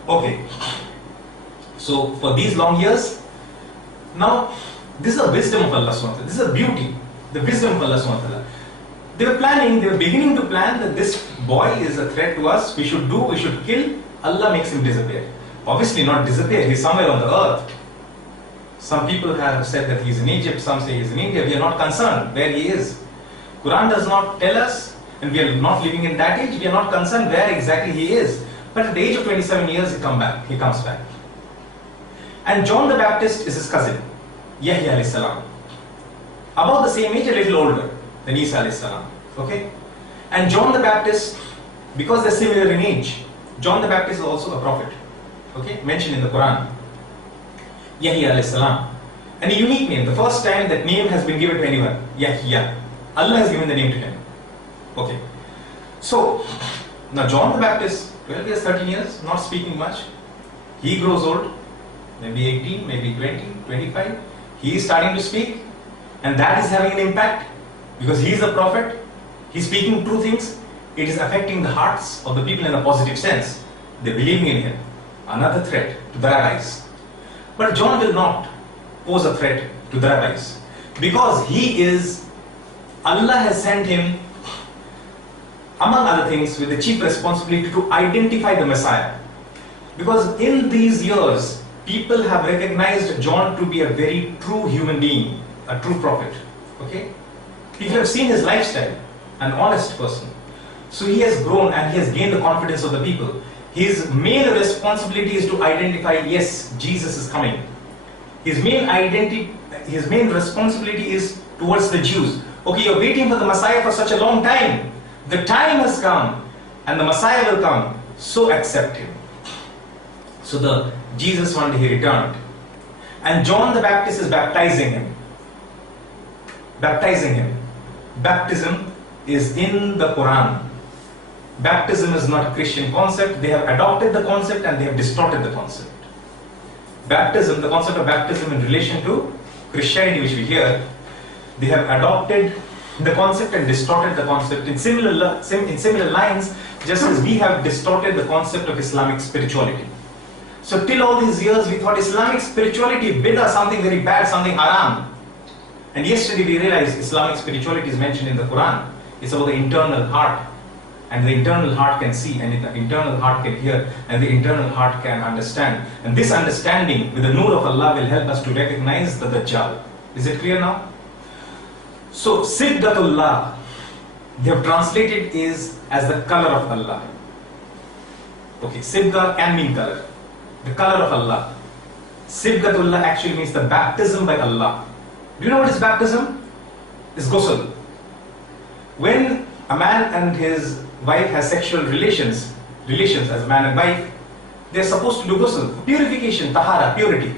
Okay. So for these long years, now this is the wisdom of Allah SWT. This is a beauty, the wisdom of Allah SWT. They were beginning to plan that this boy is a threat to us, we should kill. Allah makes him disappear. Obviously not disappear, he's somewhere on the earth. Some people have said that he's in Egypt, some say he's in India. We are not concerned where he is. Quran does not tell us, and we are not living in that age, we are not concerned where exactly he is. But at the age of 27 years, he comes back. And John the Baptist is his cousin, Yahya alayhi salam. About the same age, a little older than Isa alayhi salam. Okay? And John the Baptist, because they're similar in age, John the Baptist is also a prophet. Okay? Mentioned in the Quran. Yahya alayhi salam. And a unique name. The first time that name has been given to anyone. Yahya. Allah has given the name to him. Okay. So, now John the Baptist, 12 years, 13 years, not speaking much. He grows old. Maybe 18, maybe 20, 25. He is starting to speak. And that is having an impact. Because he is a prophet. He is speaking true things. It is affecting the hearts of the people in a positive sense. They are believing in him. Another threat to the rabbis. But John will not pose a threat to the rabbis. Because Allah has sent him, among other things, with the chief responsibility to identify the Messiah. Because in these years, people have recognized John to be a very true human being, a true prophet. Okay? People have seen his lifestyle, an honest person. So he has grown and he has gained the confidence of the people. His main responsibility is to identify, yes, Jesus is coming. His main responsibility is towards the Jews. Okay, you're waiting for the Messiah for such a long time. The time has come and the Messiah will come, so accept him. So Jesus one day he returned, and John the Baptist is baptizing him. Baptizing him. Baptism is in the Quran. Baptism is not a Christian concept. They have adopted the concept and they have distorted the concept. Baptism, the concept of baptism in relation to Christianity, which we hear, they have adopted the concept and distorted the concept in similar lines, just as we have distorted the concept of Islamic spirituality. So till all these years we thought Islamic spirituality, bid'ah, something very bad, something haram. And yesterday we realized Islamic spirituality is mentioned in the Quran. It's about the internal heart. And the internal heart can see, and the internal heart can hear, and the internal heart can understand. And this understanding with the nur of Allah will help us to recognize the Dajjal. Is it clear now? So, Sibghatullah, they have translated is as the color of Allah. Okay, Sibgha can mean color. The color of Allah. Sibghatullah actually means the baptism by Allah. Do you know what is baptism? It's ghusl. When a man and his wife has sexual relations as a man and wife, they are supposed to do ghusl, purification, tahara, purity.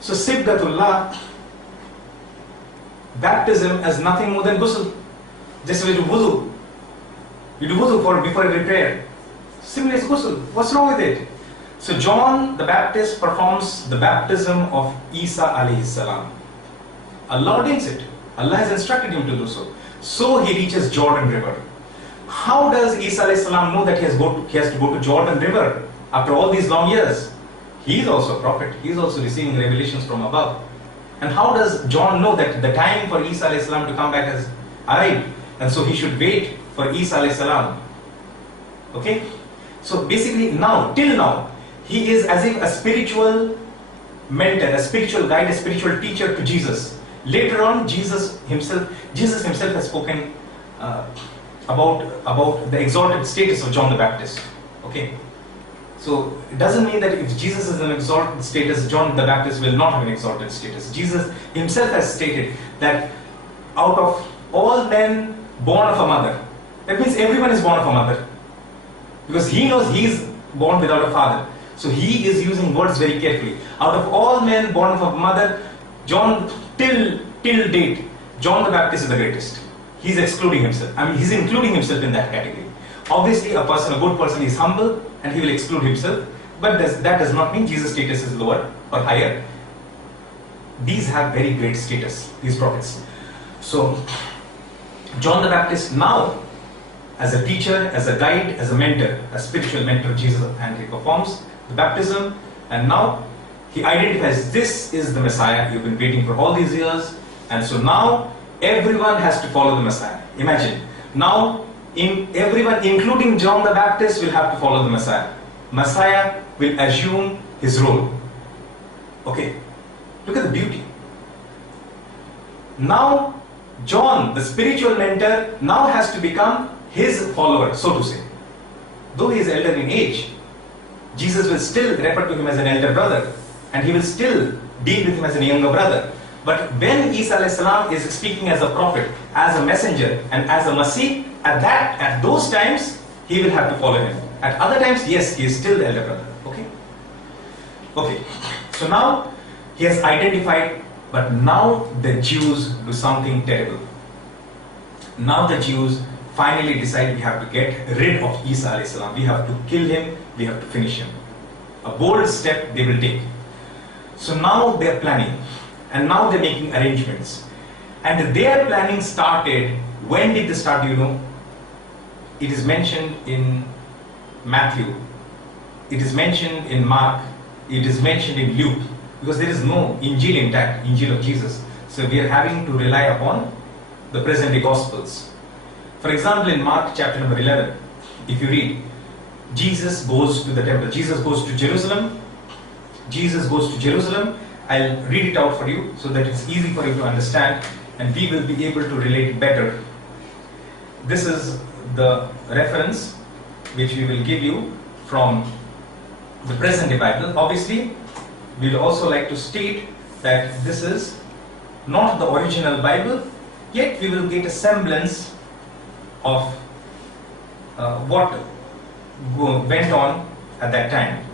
So Sibghatullah, baptism as nothing more than ghusl. Just as we do wudu. You do wudu before every prayer. Similarly, it's ghusl. What's wrong with it? So John the Baptist performs the baptism of Isa alayhi salam. Allah ordains it. Allah has instructed him to do so. So he reaches Jordan River. How does Isa alayhi salam know that he has to go to Jordan River after all these long years? He is also a prophet. He is also receiving revelations from above. And how does John know that the time for Isa alayhi salam to come back has arrived? And so he should wait for Isa alayhi salam. Okay? So basically till now, he is as if a spiritual mentor, a spiritual guide, a spiritual teacher to Jesus. Later on, Jesus himself has spoken about the exalted status of John the Baptist. Okay? So it doesn't mean that if Jesus is an exalted status, John the Baptist will not have an exalted status. Jesus himself has stated that out of all men born of a mother, that means everyone is born of a mother. Because he knows he is born without a father. So he is using words very carefully. Out of all men born of a mother, John, till date, John the Baptist is the greatest. He's excluding himself. I mean, he's including himself in that category. Obviously, a good person is humble and he will exclude himself. But that does not mean Jesus' status is lower or higher. These have very great status, these prophets. So, John the Baptist now, as a teacher, as a guide, as a mentor, a spiritual mentor of Jesus, and he performs the baptism, and now he identifies this is the Messiah you've been waiting for all these years, and so now everyone has to follow the Messiah. Imagine, now everyone, including John the Baptist, will have to follow the Messiah. Messiah will assume his role. Okay, look at the beauty. Now John, the spiritual mentor, now has to become his follower, so to say. Though he is elder in age, Jesus will still refer to him as an elder brother, and he will still deal with him as a younger brother. But when Isa alayhi salam is speaking as a prophet, as a messenger, and as a Masih, at those times, he will have to follow him. At other times, yes, he is still the elder brother. Okay? Okay. So now, he has identified, but now the Jews do something terrible. Now the Jews finally decide we have to get rid of Isa alayhi salam. We have to kill him, we have to finish him. A bold step they will take. So now they are planning, and now they are making arrangements. And their planning started, when did they start, do you know? It is mentioned in Matthew, it is mentioned in Mark, it is mentioned in Luke, because there is no Injil intact, Injil of Jesus. So we are having to rely upon the present day Gospels. For example, in Mark chapter number 11, if you read, Jesus goes to the temple, Jesus goes to Jerusalem, Jesus goes to Jerusalem. I'll read it out for you so that it's easy for you to understand and we will be able to relate better. This is the reference which we will give you from the present day Bible. Obviously, we'll also like to state that this is not the original Bible, yet we will get a semblance of what went on at that time.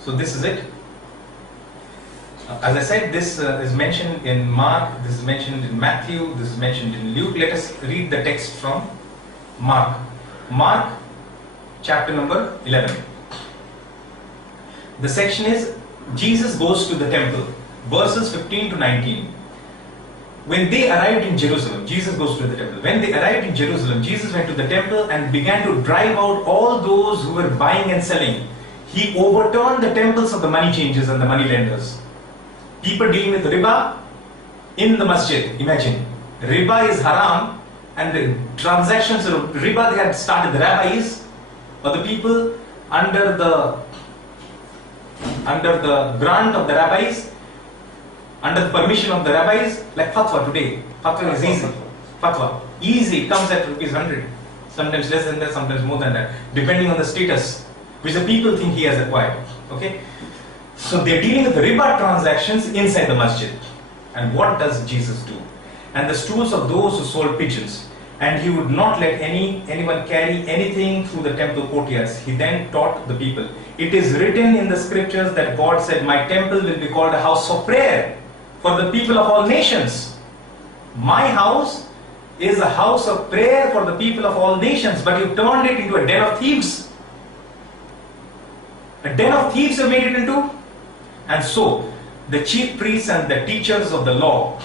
So this is it. As I said, this is mentioned in Mark, this is mentioned in Matthew, this is mentioned in Luke. Let us read the text from Mark. Mark chapter number 11. The section is Jesus goes to the temple, verses 15 to 19. When they arrived in Jerusalem, Jesus goes to the temple. When they arrived in Jerusalem, Jesus went to the temple and began to drive out all those who were buying and selling. He overturned the temples of the money changers and the money lenders. People dealing with riba in the masjid. Imagine, riba is haram, and the transactions of riba they had started. The rabbis or the people under the grant of the rabbis, under the permission of the rabbis, like fatwa today. Fatwa is easy. Fatwa easy. It comes at rupees 100, sometimes less than that, sometimes more than that, depending on the status which the people think he has acquired. Okay. So they're dealing with riba transactions inside the masjid. And what does Jesus do? And the stools of those who sold pigeons. And he would not let anyone carry anything through the temple courtyards. He then taught the people. It is written in the scriptures that God said, my temple will be called a house of prayer for the people of all nations. My house is a house of prayer for the people of all nations. But you turned it into a den of thieves. A den of thieves you made it into. And so, the chief priests and the teachers of the law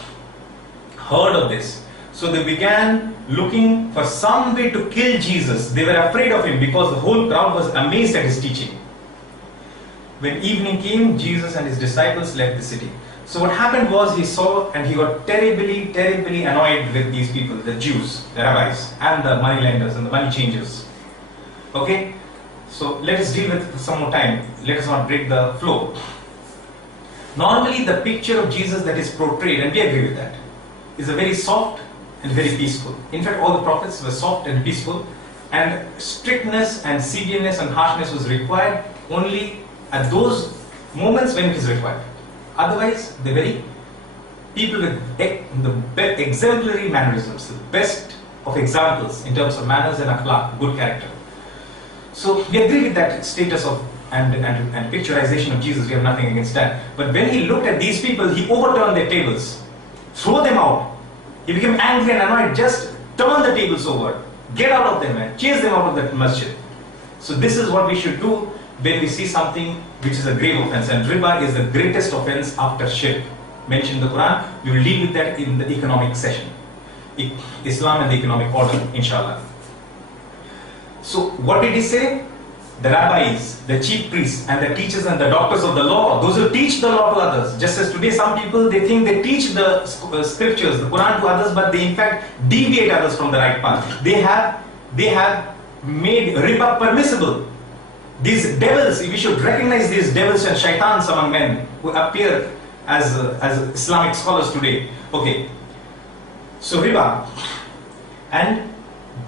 heard of this. So they began looking for some way to kill Jesus. They were afraid of him because the whole crowd was amazed at his teaching. When evening came, Jesus and his disciples left the city. So what happened was he saw and he got terribly, terribly annoyed with these people, the Jews, the rabbis, and the money lenders and the money changers. Okay? So let us deal with some more time. Let us not break the flow. Normally the picture of Jesus that is portrayed, and we agree with that, is a very soft and very peaceful. In fact, all the prophets were soft and peaceful, and strictness and severness and harshness was required only at those moments when it is required. Otherwise, they're very people with the exemplary mannerisms, the best of examples in terms of manners and akhlaq, good character. So we agree with that status of and picturization of Jesus. We have nothing against that. But when he looked at these people, he overturned their tables, threw them out. He became angry and annoyed. Just turn the tables over, get out of them and chase them out of that masjid. So this is what we should do when we see something which is a grave offense. And riba is the greatest offense after shirk mentioned in the Quran. We will deal with that in the economic session. Islam and the economic order, inshallah. So what did he say? The rabbis, the chief priests, and the teachers and the doctors of the law, those who teach the law to others. Just as today some people, they think they teach the scriptures, the Quran to others, but they in fact deviate others from the right path. They have made riba permissible. These devils, we should recognize these devils and shaitans among men who appear as Islamic scholars today. Okay, so riba. And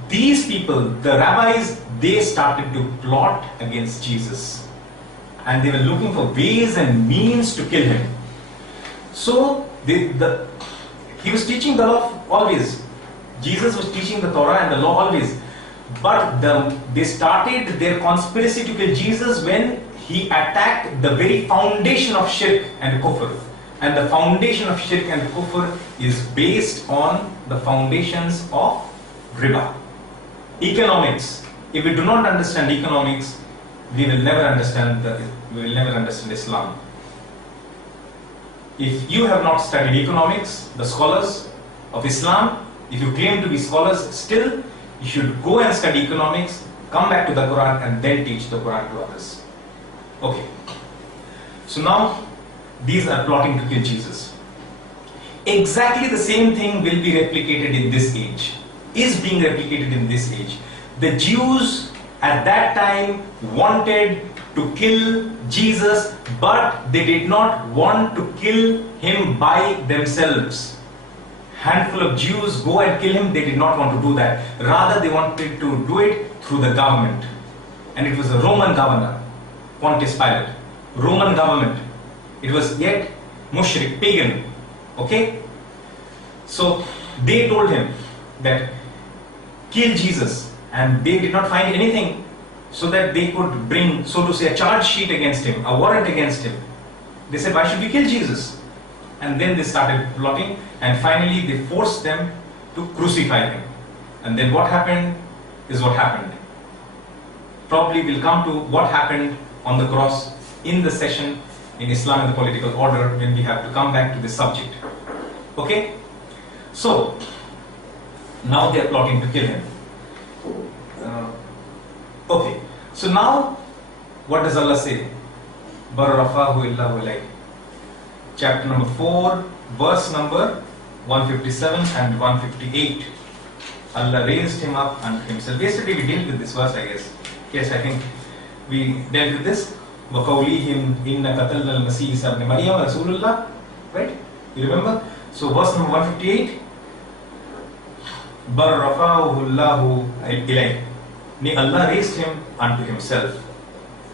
these people, the rabbis, they started to plot against Jesus. And they were looking for ways and means to kill him. So, he was teaching the law always. Jesus was teaching the Torah and the law always. But they started their conspiracy to kill Jesus when he attacked the very foundation of shirk and kufr. And the foundation of shirk and kufr is based on the foundations of riba. Economics. If we do not understand economics, we will never understand Islam. If you have not studied economics, the scholars of Islam, if you claim to be scholars, still you should go and study economics, come back to the Quran and then teach the Quran to others. Okay. So now these are plotting to kill Jesus. Exactly the same thing will be replicated in this age. Is being replicated in this age. The Jews at that time wanted to kill Jesus, but they did not want to kill him by themselves. Handful of Jews go and kill him, they did not want to do that. Rather, they wanted to do it through the government. And it was a Roman governor, Pontius Pilate. Roman government. It was yet mushrik, pagan. Okay? So, they told him that kill Jesus and they did not find anything so that they could bring, so to say, a charge sheet against him, a warrant against him. They said, why should we kill Jesus? And then they started plotting, and finally they forced them to crucify him. And then what happened is what happened. Probably we'll come to what happened on the cross in the session in Islam and the political order when we have to come back to this subject. Okay? So, now they are plotting to kill him. Okay, so now what does Allah say? Barrafahu illahu ilayhi. Chapter number 4, verse number 157 and 158. Allah raised him up unto himself. Yesterday we dealt with this verse, I guess. Yes, I think we dealt with this. وَقَوْلِهِمْ إِنَّ قَتَلْنَا الْمَسِيحِ ابْنَ مَرْيَمَ رَسُولُ اللَّهِ. Right? You remember? So verse number 158. بَرَّفَاهُ اللَّهُ إِلَيْهِ. May Allah raised him unto himself.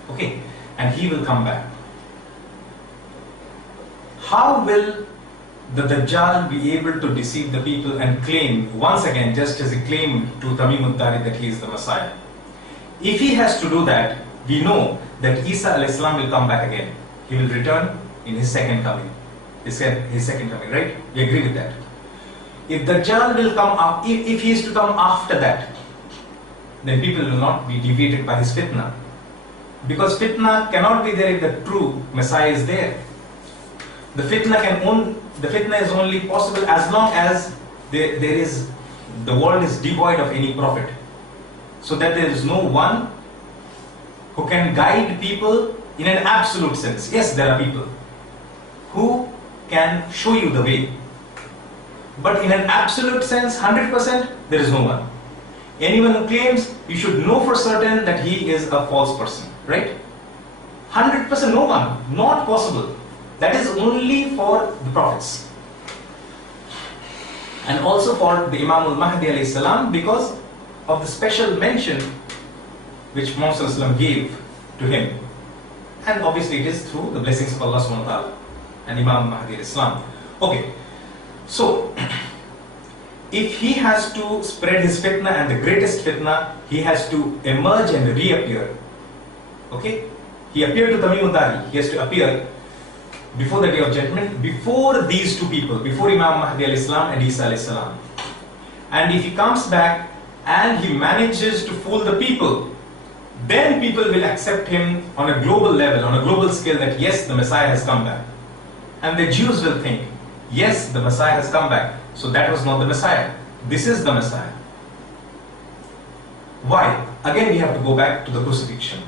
Okay? And he will come back. How will the Dajjal be able to deceive the people and claim, once again, just as he claimed to Tamim al-Dari that he is the Messiah? If he has to do that, we know that Isa a.s. will come back again. He will return in his second coming. His second coming, right? We agree with that. If Dajjal will come up, if he is to come after that, then people will not be deviated by his fitna. Because fitna cannot be there if the true Messiah is there. The fitna is only possible as long as the world is devoid of any prophet. So that there is no one who can guide people in an absolute sense. Yes, there are people who can show you the way. But in an absolute sense, 100%, there is no one. Anyone who claims, you should know for certain that he is a false person, right? 100% no one, not possible. That is only for the prophets. And also for the Imam al-Mahdi alayhi salam, because of the special mention which Muhammad gave to him. And obviously it is through the blessings of Allah subhanahu wa ta'ala and Imam Mahdi alayhi salam. Okay, so if he has to spread his fitna, and the greatest fitna, he has to emerge and reappear. Okay, he appeared to Tamim al-Dari, he has to appear before the day of judgment, before these two people, before Imam Mahdi alayhi salam and Isa alayhi salam. And if he comes back and he manages to fool the people, then people will accept him on a global level, on a global scale, that yes, the Messiah has come back. And the Jews will think, yes, the Messiah has come back. So that was not the Messiah. This is the Messiah. Why? Again, we have to go back to the crucifixion.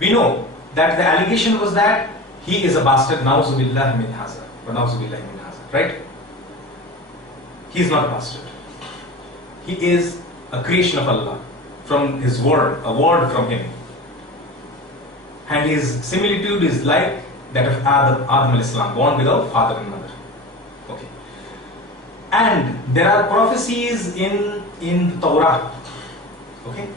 We know that the allegation was that he is a bastard, na'uzubillah min haza, or na'uzubillah min haza, right? He is not a bastard. He is a creation of Allah, from his word, a word from him. And his similitude is like that of Adam al-Islam, born without father and mother. Okay. And there are prophecies in Torah. Okay.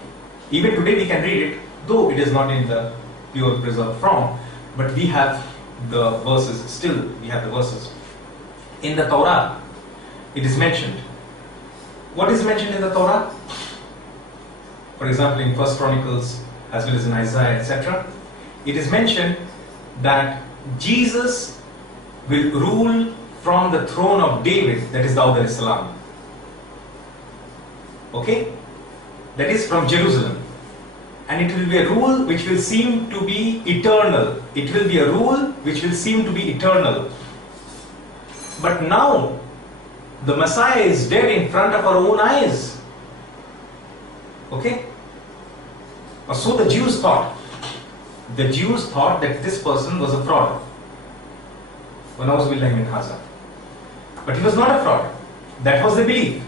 Even today we can read it, though it is not in the pure preserved form, but we have the verses, still we have the verses. In the Torah, it is mentioned. What is mentioned in the Torah? For example, in 1 Chronicles, as well as in Isaiah, etc., it is mentioned that Jesus will rule from the throne of David, that is Dawud alayhi salam. Okay? That is from Jerusalem. And it will be a rule which will seem to be eternal. It will be a rule which will seem to be eternal. But now, the Messiah is dead in front of our own eyes. Okay? Or so the Jews thought. The Jews thought that this person was a fraud. But he was not a fraud. That was the belief.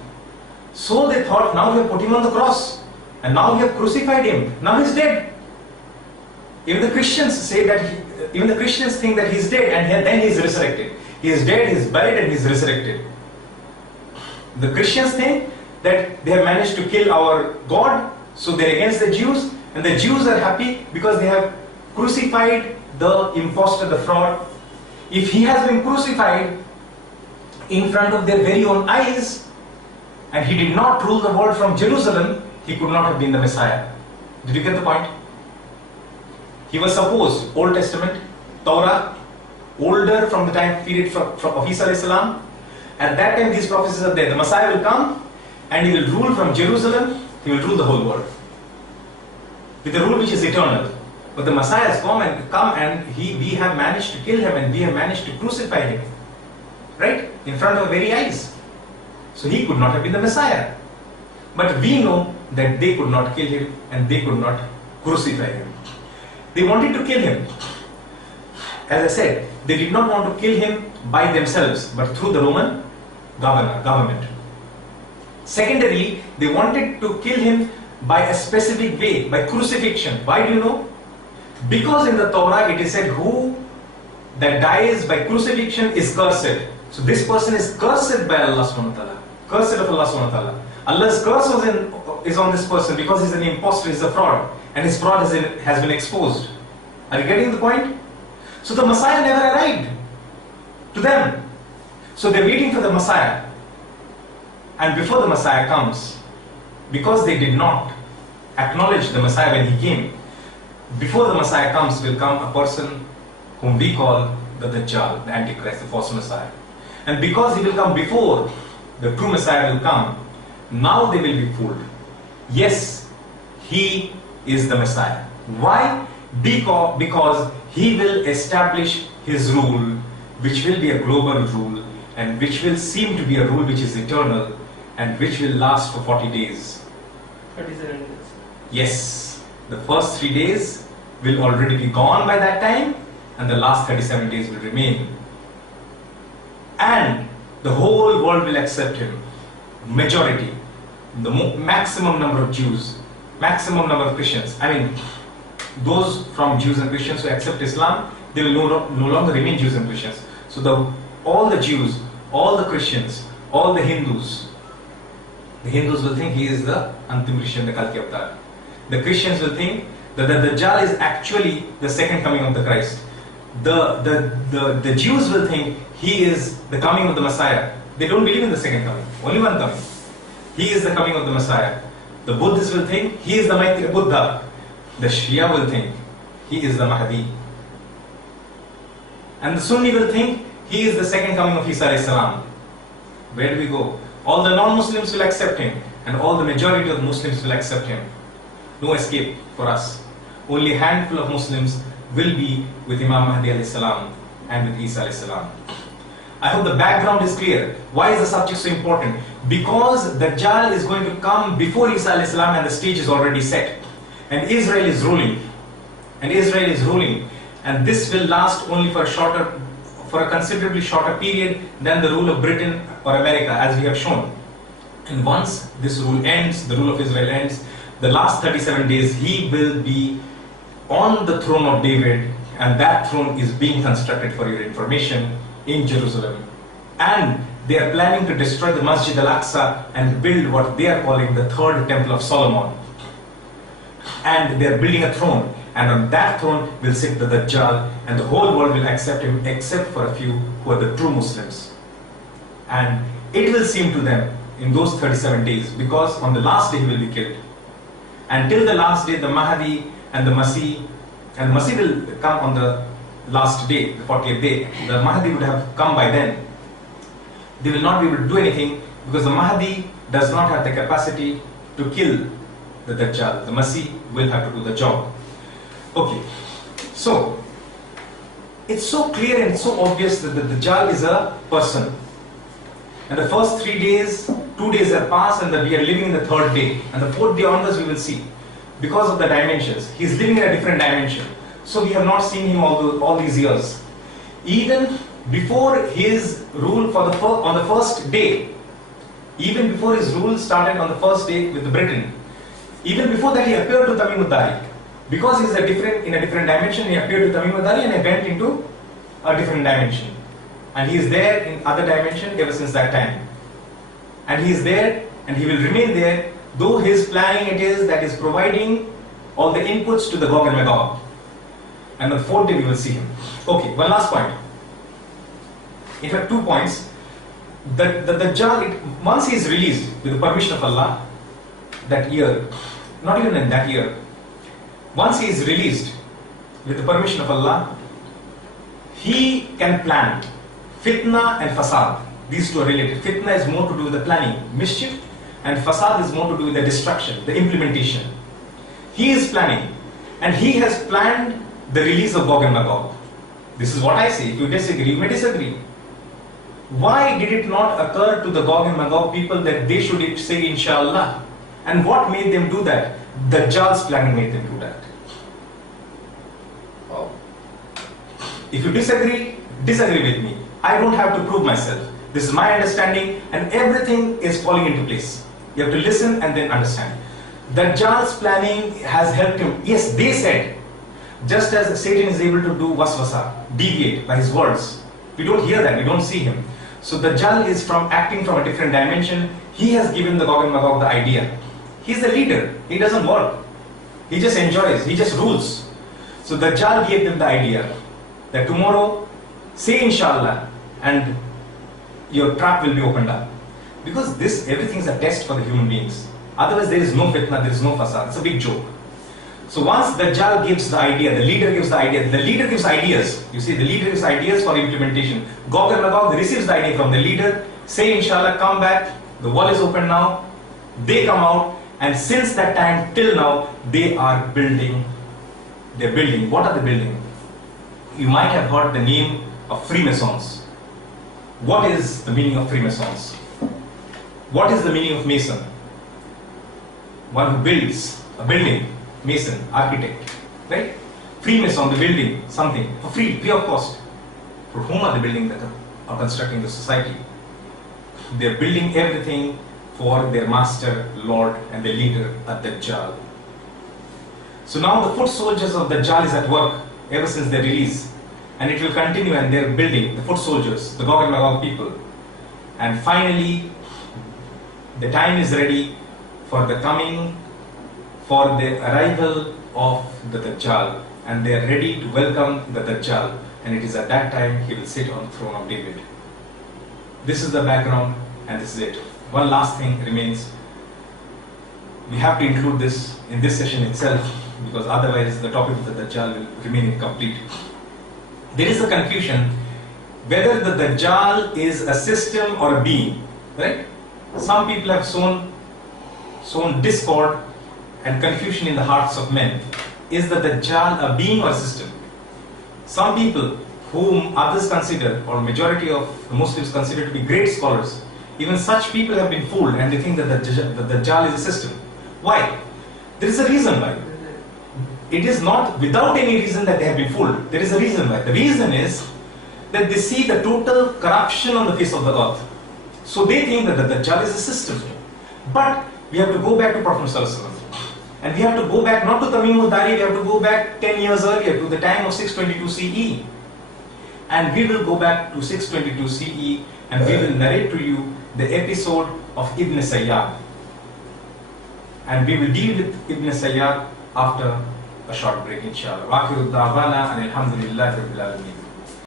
So they thought, now we have put him on the cross. And now we have crucified him. Now he's dead. Even the Christians say that, even the Christians think that he's dead and then he's resurrected. He is dead, he's buried, and he's resurrected. The Christians think that they have managed to kill our God, so they're against the Jews, and the Jews are happy because they have crucified the impostor, the fraud. If he has been crucified in front of their very own eyes, and he did not rule the world from Jerusalem, he could not have been the Messiah. Did you get the point? He was supposed, Old Testament, Torah, older from the time period of Isa alayhi salam. At that time these prophecies are there. The Messiah will come and he will rule from Jerusalem, he will rule the whole world. With a rule which is eternal. But the Messiah has come and we have managed to kill him and we have managed to crucify him. Right? In front of our very eyes. So he could not have been the Messiah. But we know that they could not kill him and they could not crucify him. They wanted to kill him. As I said, they did not want to kill him by themselves, but through the Roman government. Secondarily, they wanted to kill him by a specific way, by crucifixion. Why do you know? Because in the Torah it is said, who that dies by crucifixion is cursed. So this person is cursed by Allah subhanahu wa ta'ala. Cursed of Allah subhanahu wa ta'ala. Allah's curse is on this person because he's an impostor, he's a fraud. And his fraud has been exposed. Are you getting the point? So the Messiah never arrived to them. So they're waiting for the Messiah. And before the Messiah comes, because they did not acknowledge the Messiah when he came, before the Messiah comes will come a person whom we call the Dajjal, the Antichrist, the false Messiah. And because he will come before the true Messiah will come, now they will be fooled. Yes, he is the Messiah. Why? Because he will establish his rule, which will be a global rule, and which will seem to be a rule which is eternal, and which will last for 40 days. 37 days. Yes, the first 3 days will already be gone by that time, and the last 37 days will remain. And the whole world will accept him. Majority, the maximum number of Jews, maximum number of Christians. I mean, those from Jews and Christians who accept Islam, they will no longer remain Jews and Christians. So all the Jews, all the Christians, all the Hindus will think he is the Antim Rishan, the Kalki Avatar. The Christians will think that the Dajjal is actually the second coming of the Christ. The Jews will think he is the coming of the Messiah. They don't believe in the second coming, only one coming. He is the coming of the Messiah. The Buddhists will think he is the Maitreya Buddha. The Shia will think he is the Mahdi. And the Sunni will think he is the second coming of Isa alayhi salam. Where do we go? All the non-Muslims will accept him, and all the majority of Muslims will accept him. No escape for us. Only a handful of Muslims will be with Imam Mahdi alayhi salam and with Isa alayhi salam. I hope the background is clear. Why is the subject so important? Because Dajjal is going to come before Isa alayhi salam and the stage is already set. And Israel is ruling. And this will last only for a considerably shorter period than the rule of Britain or America, as we have shown. And once this rule ends, the rule of Israel ends, the last 37 days he will be on the throne of David, and that throne is being constructed, for your information, in Jerusalem. And they are planning to destroy the Masjid al-Aqsa and build what they are calling the third temple of Solomon. And they are building a throne, and on that throne will sit the Dajjal, and the whole world will accept him except for a few who are the true Muslims. And it will seem to them in those 37 days, because on the last day he will be killed. Until the last day, the Mahdi and the Masih, and Masih will come on the last day, the 40th day. The Mahdi would have come by then. They will not be able to do anything because the Mahdi does not have the capacity to kill the Dajjal. The Masih will have to do the job. Okay, so it's so clear and so obvious that the Dajjal is a person. And the first 3 days, 2 days have passed, and we are living in the third day. And the fourth day onwards we will see. Because of the dimensions. He is living in a different dimension. So we have not seen him all these years. Even before his rule on the first day, even before his rule started on the first day with Britain, even before that he appeared to Tamim ad-Dari. Because he is in a different dimension, he appeared to Tamim ad-Dari and he went into a different dimension. And he is there in other dimension ever since that time. And he is there and he will remain there, though his planning it is that is providing all the inputs to the Gog and Magog. And on the fourth day we will see him. Okay, one last point. In fact, 2 points. The Dajjal, once he is released with the permission of Allah, that year, not even in that year, once he is released with the permission of Allah, he can plan fitna and fasad. These two are related. Fitna is more to do with the planning, mischief, and fasad is more to do with the destruction, the implementation. He is planning, and he has planned the release of Gog and Magog. This is what I say. If you disagree, you may disagree. Why did it not occur to the Gog and Magog people that they should say Inshallah? And what made them do that? Dajjal's planning made them do that. Wow. If you disagree, disagree with me. I don't have to prove myself. This is my understanding, and everything is falling into place. You have to listen and then understand. Dajjal's planning has helped him. Yes, they said, just as Satan is able to do waswasa, deviate by his words. We don't hear that, we don't see him. So Dajjal is acting from a different dimension. He has given the Gog and Magog the idea. He's the leader. He doesn't work. He just enjoys. He just rules. So Dajjal gave them the idea that tomorrow, say Inshallah, and your trap will be opened up. Because everything is a test for the human beings. Otherwise, there is no fitna, there is no fasad. It's a big joke. So once Dajjal gives the idea, the leader gives the idea, the leader gives ideas. You see, the leader gives ideas for implementation. Gog and Magog receives the idea from the leader. Say Inshallah, come back. The wall is open now. They come out. And since that time till now, they are building. They're building. What are they building? You might have heard the name of Freemasons. What is the meaning of Freemasons? What is the meaning of Mason? One who builds a building. Mason, architect, right? Freemason, the building something for free of cost. For whom are they building that are constructing the society? They're building everything for their master, Lord, and their leader, Ad-Dajjal. So now the foot soldiers of Dajjal is at work ever since their release, and it will continue, and they're building the foot soldiers, the Gog and Magog people. And finally, the time is ready for the arrival of the Dajjal, and they are ready to welcome the Dajjal, and it is at that time he will sit on the throne of David. This is the background, and this is it. One last thing remains. We have to include this in this session itself, because otherwise the topic of the Dajjal will remain incomplete. There is a confusion whether the Dajjal is a system or a being, right? Some people have sown discord and confusion in the hearts of men. Is the Dajjal a being or a system? Some people whom others consider, or majority of the Muslims consider to be great scholars, even such people have been fooled and they think that the Dajjal is a system. Why? There is a reason why. It is not without any reason that they have been fooled. There is a reason why. The reason is that they see the total corruption on the face of the earth. So they think that the Dajjal is a system. But we have to go back to Prophet ﷺ. And we have to go back not to Tamim al-Dari, we have to go back 10 years earlier to the time of 622 CE. And we will go back to 622 CE and we will narrate to you the episode of Ibn Sayyad. And we will deal with Ibn Sayyad after a short break, inshallah. Wa akhiru da'wana and alhamdulillahi rabbil alameen.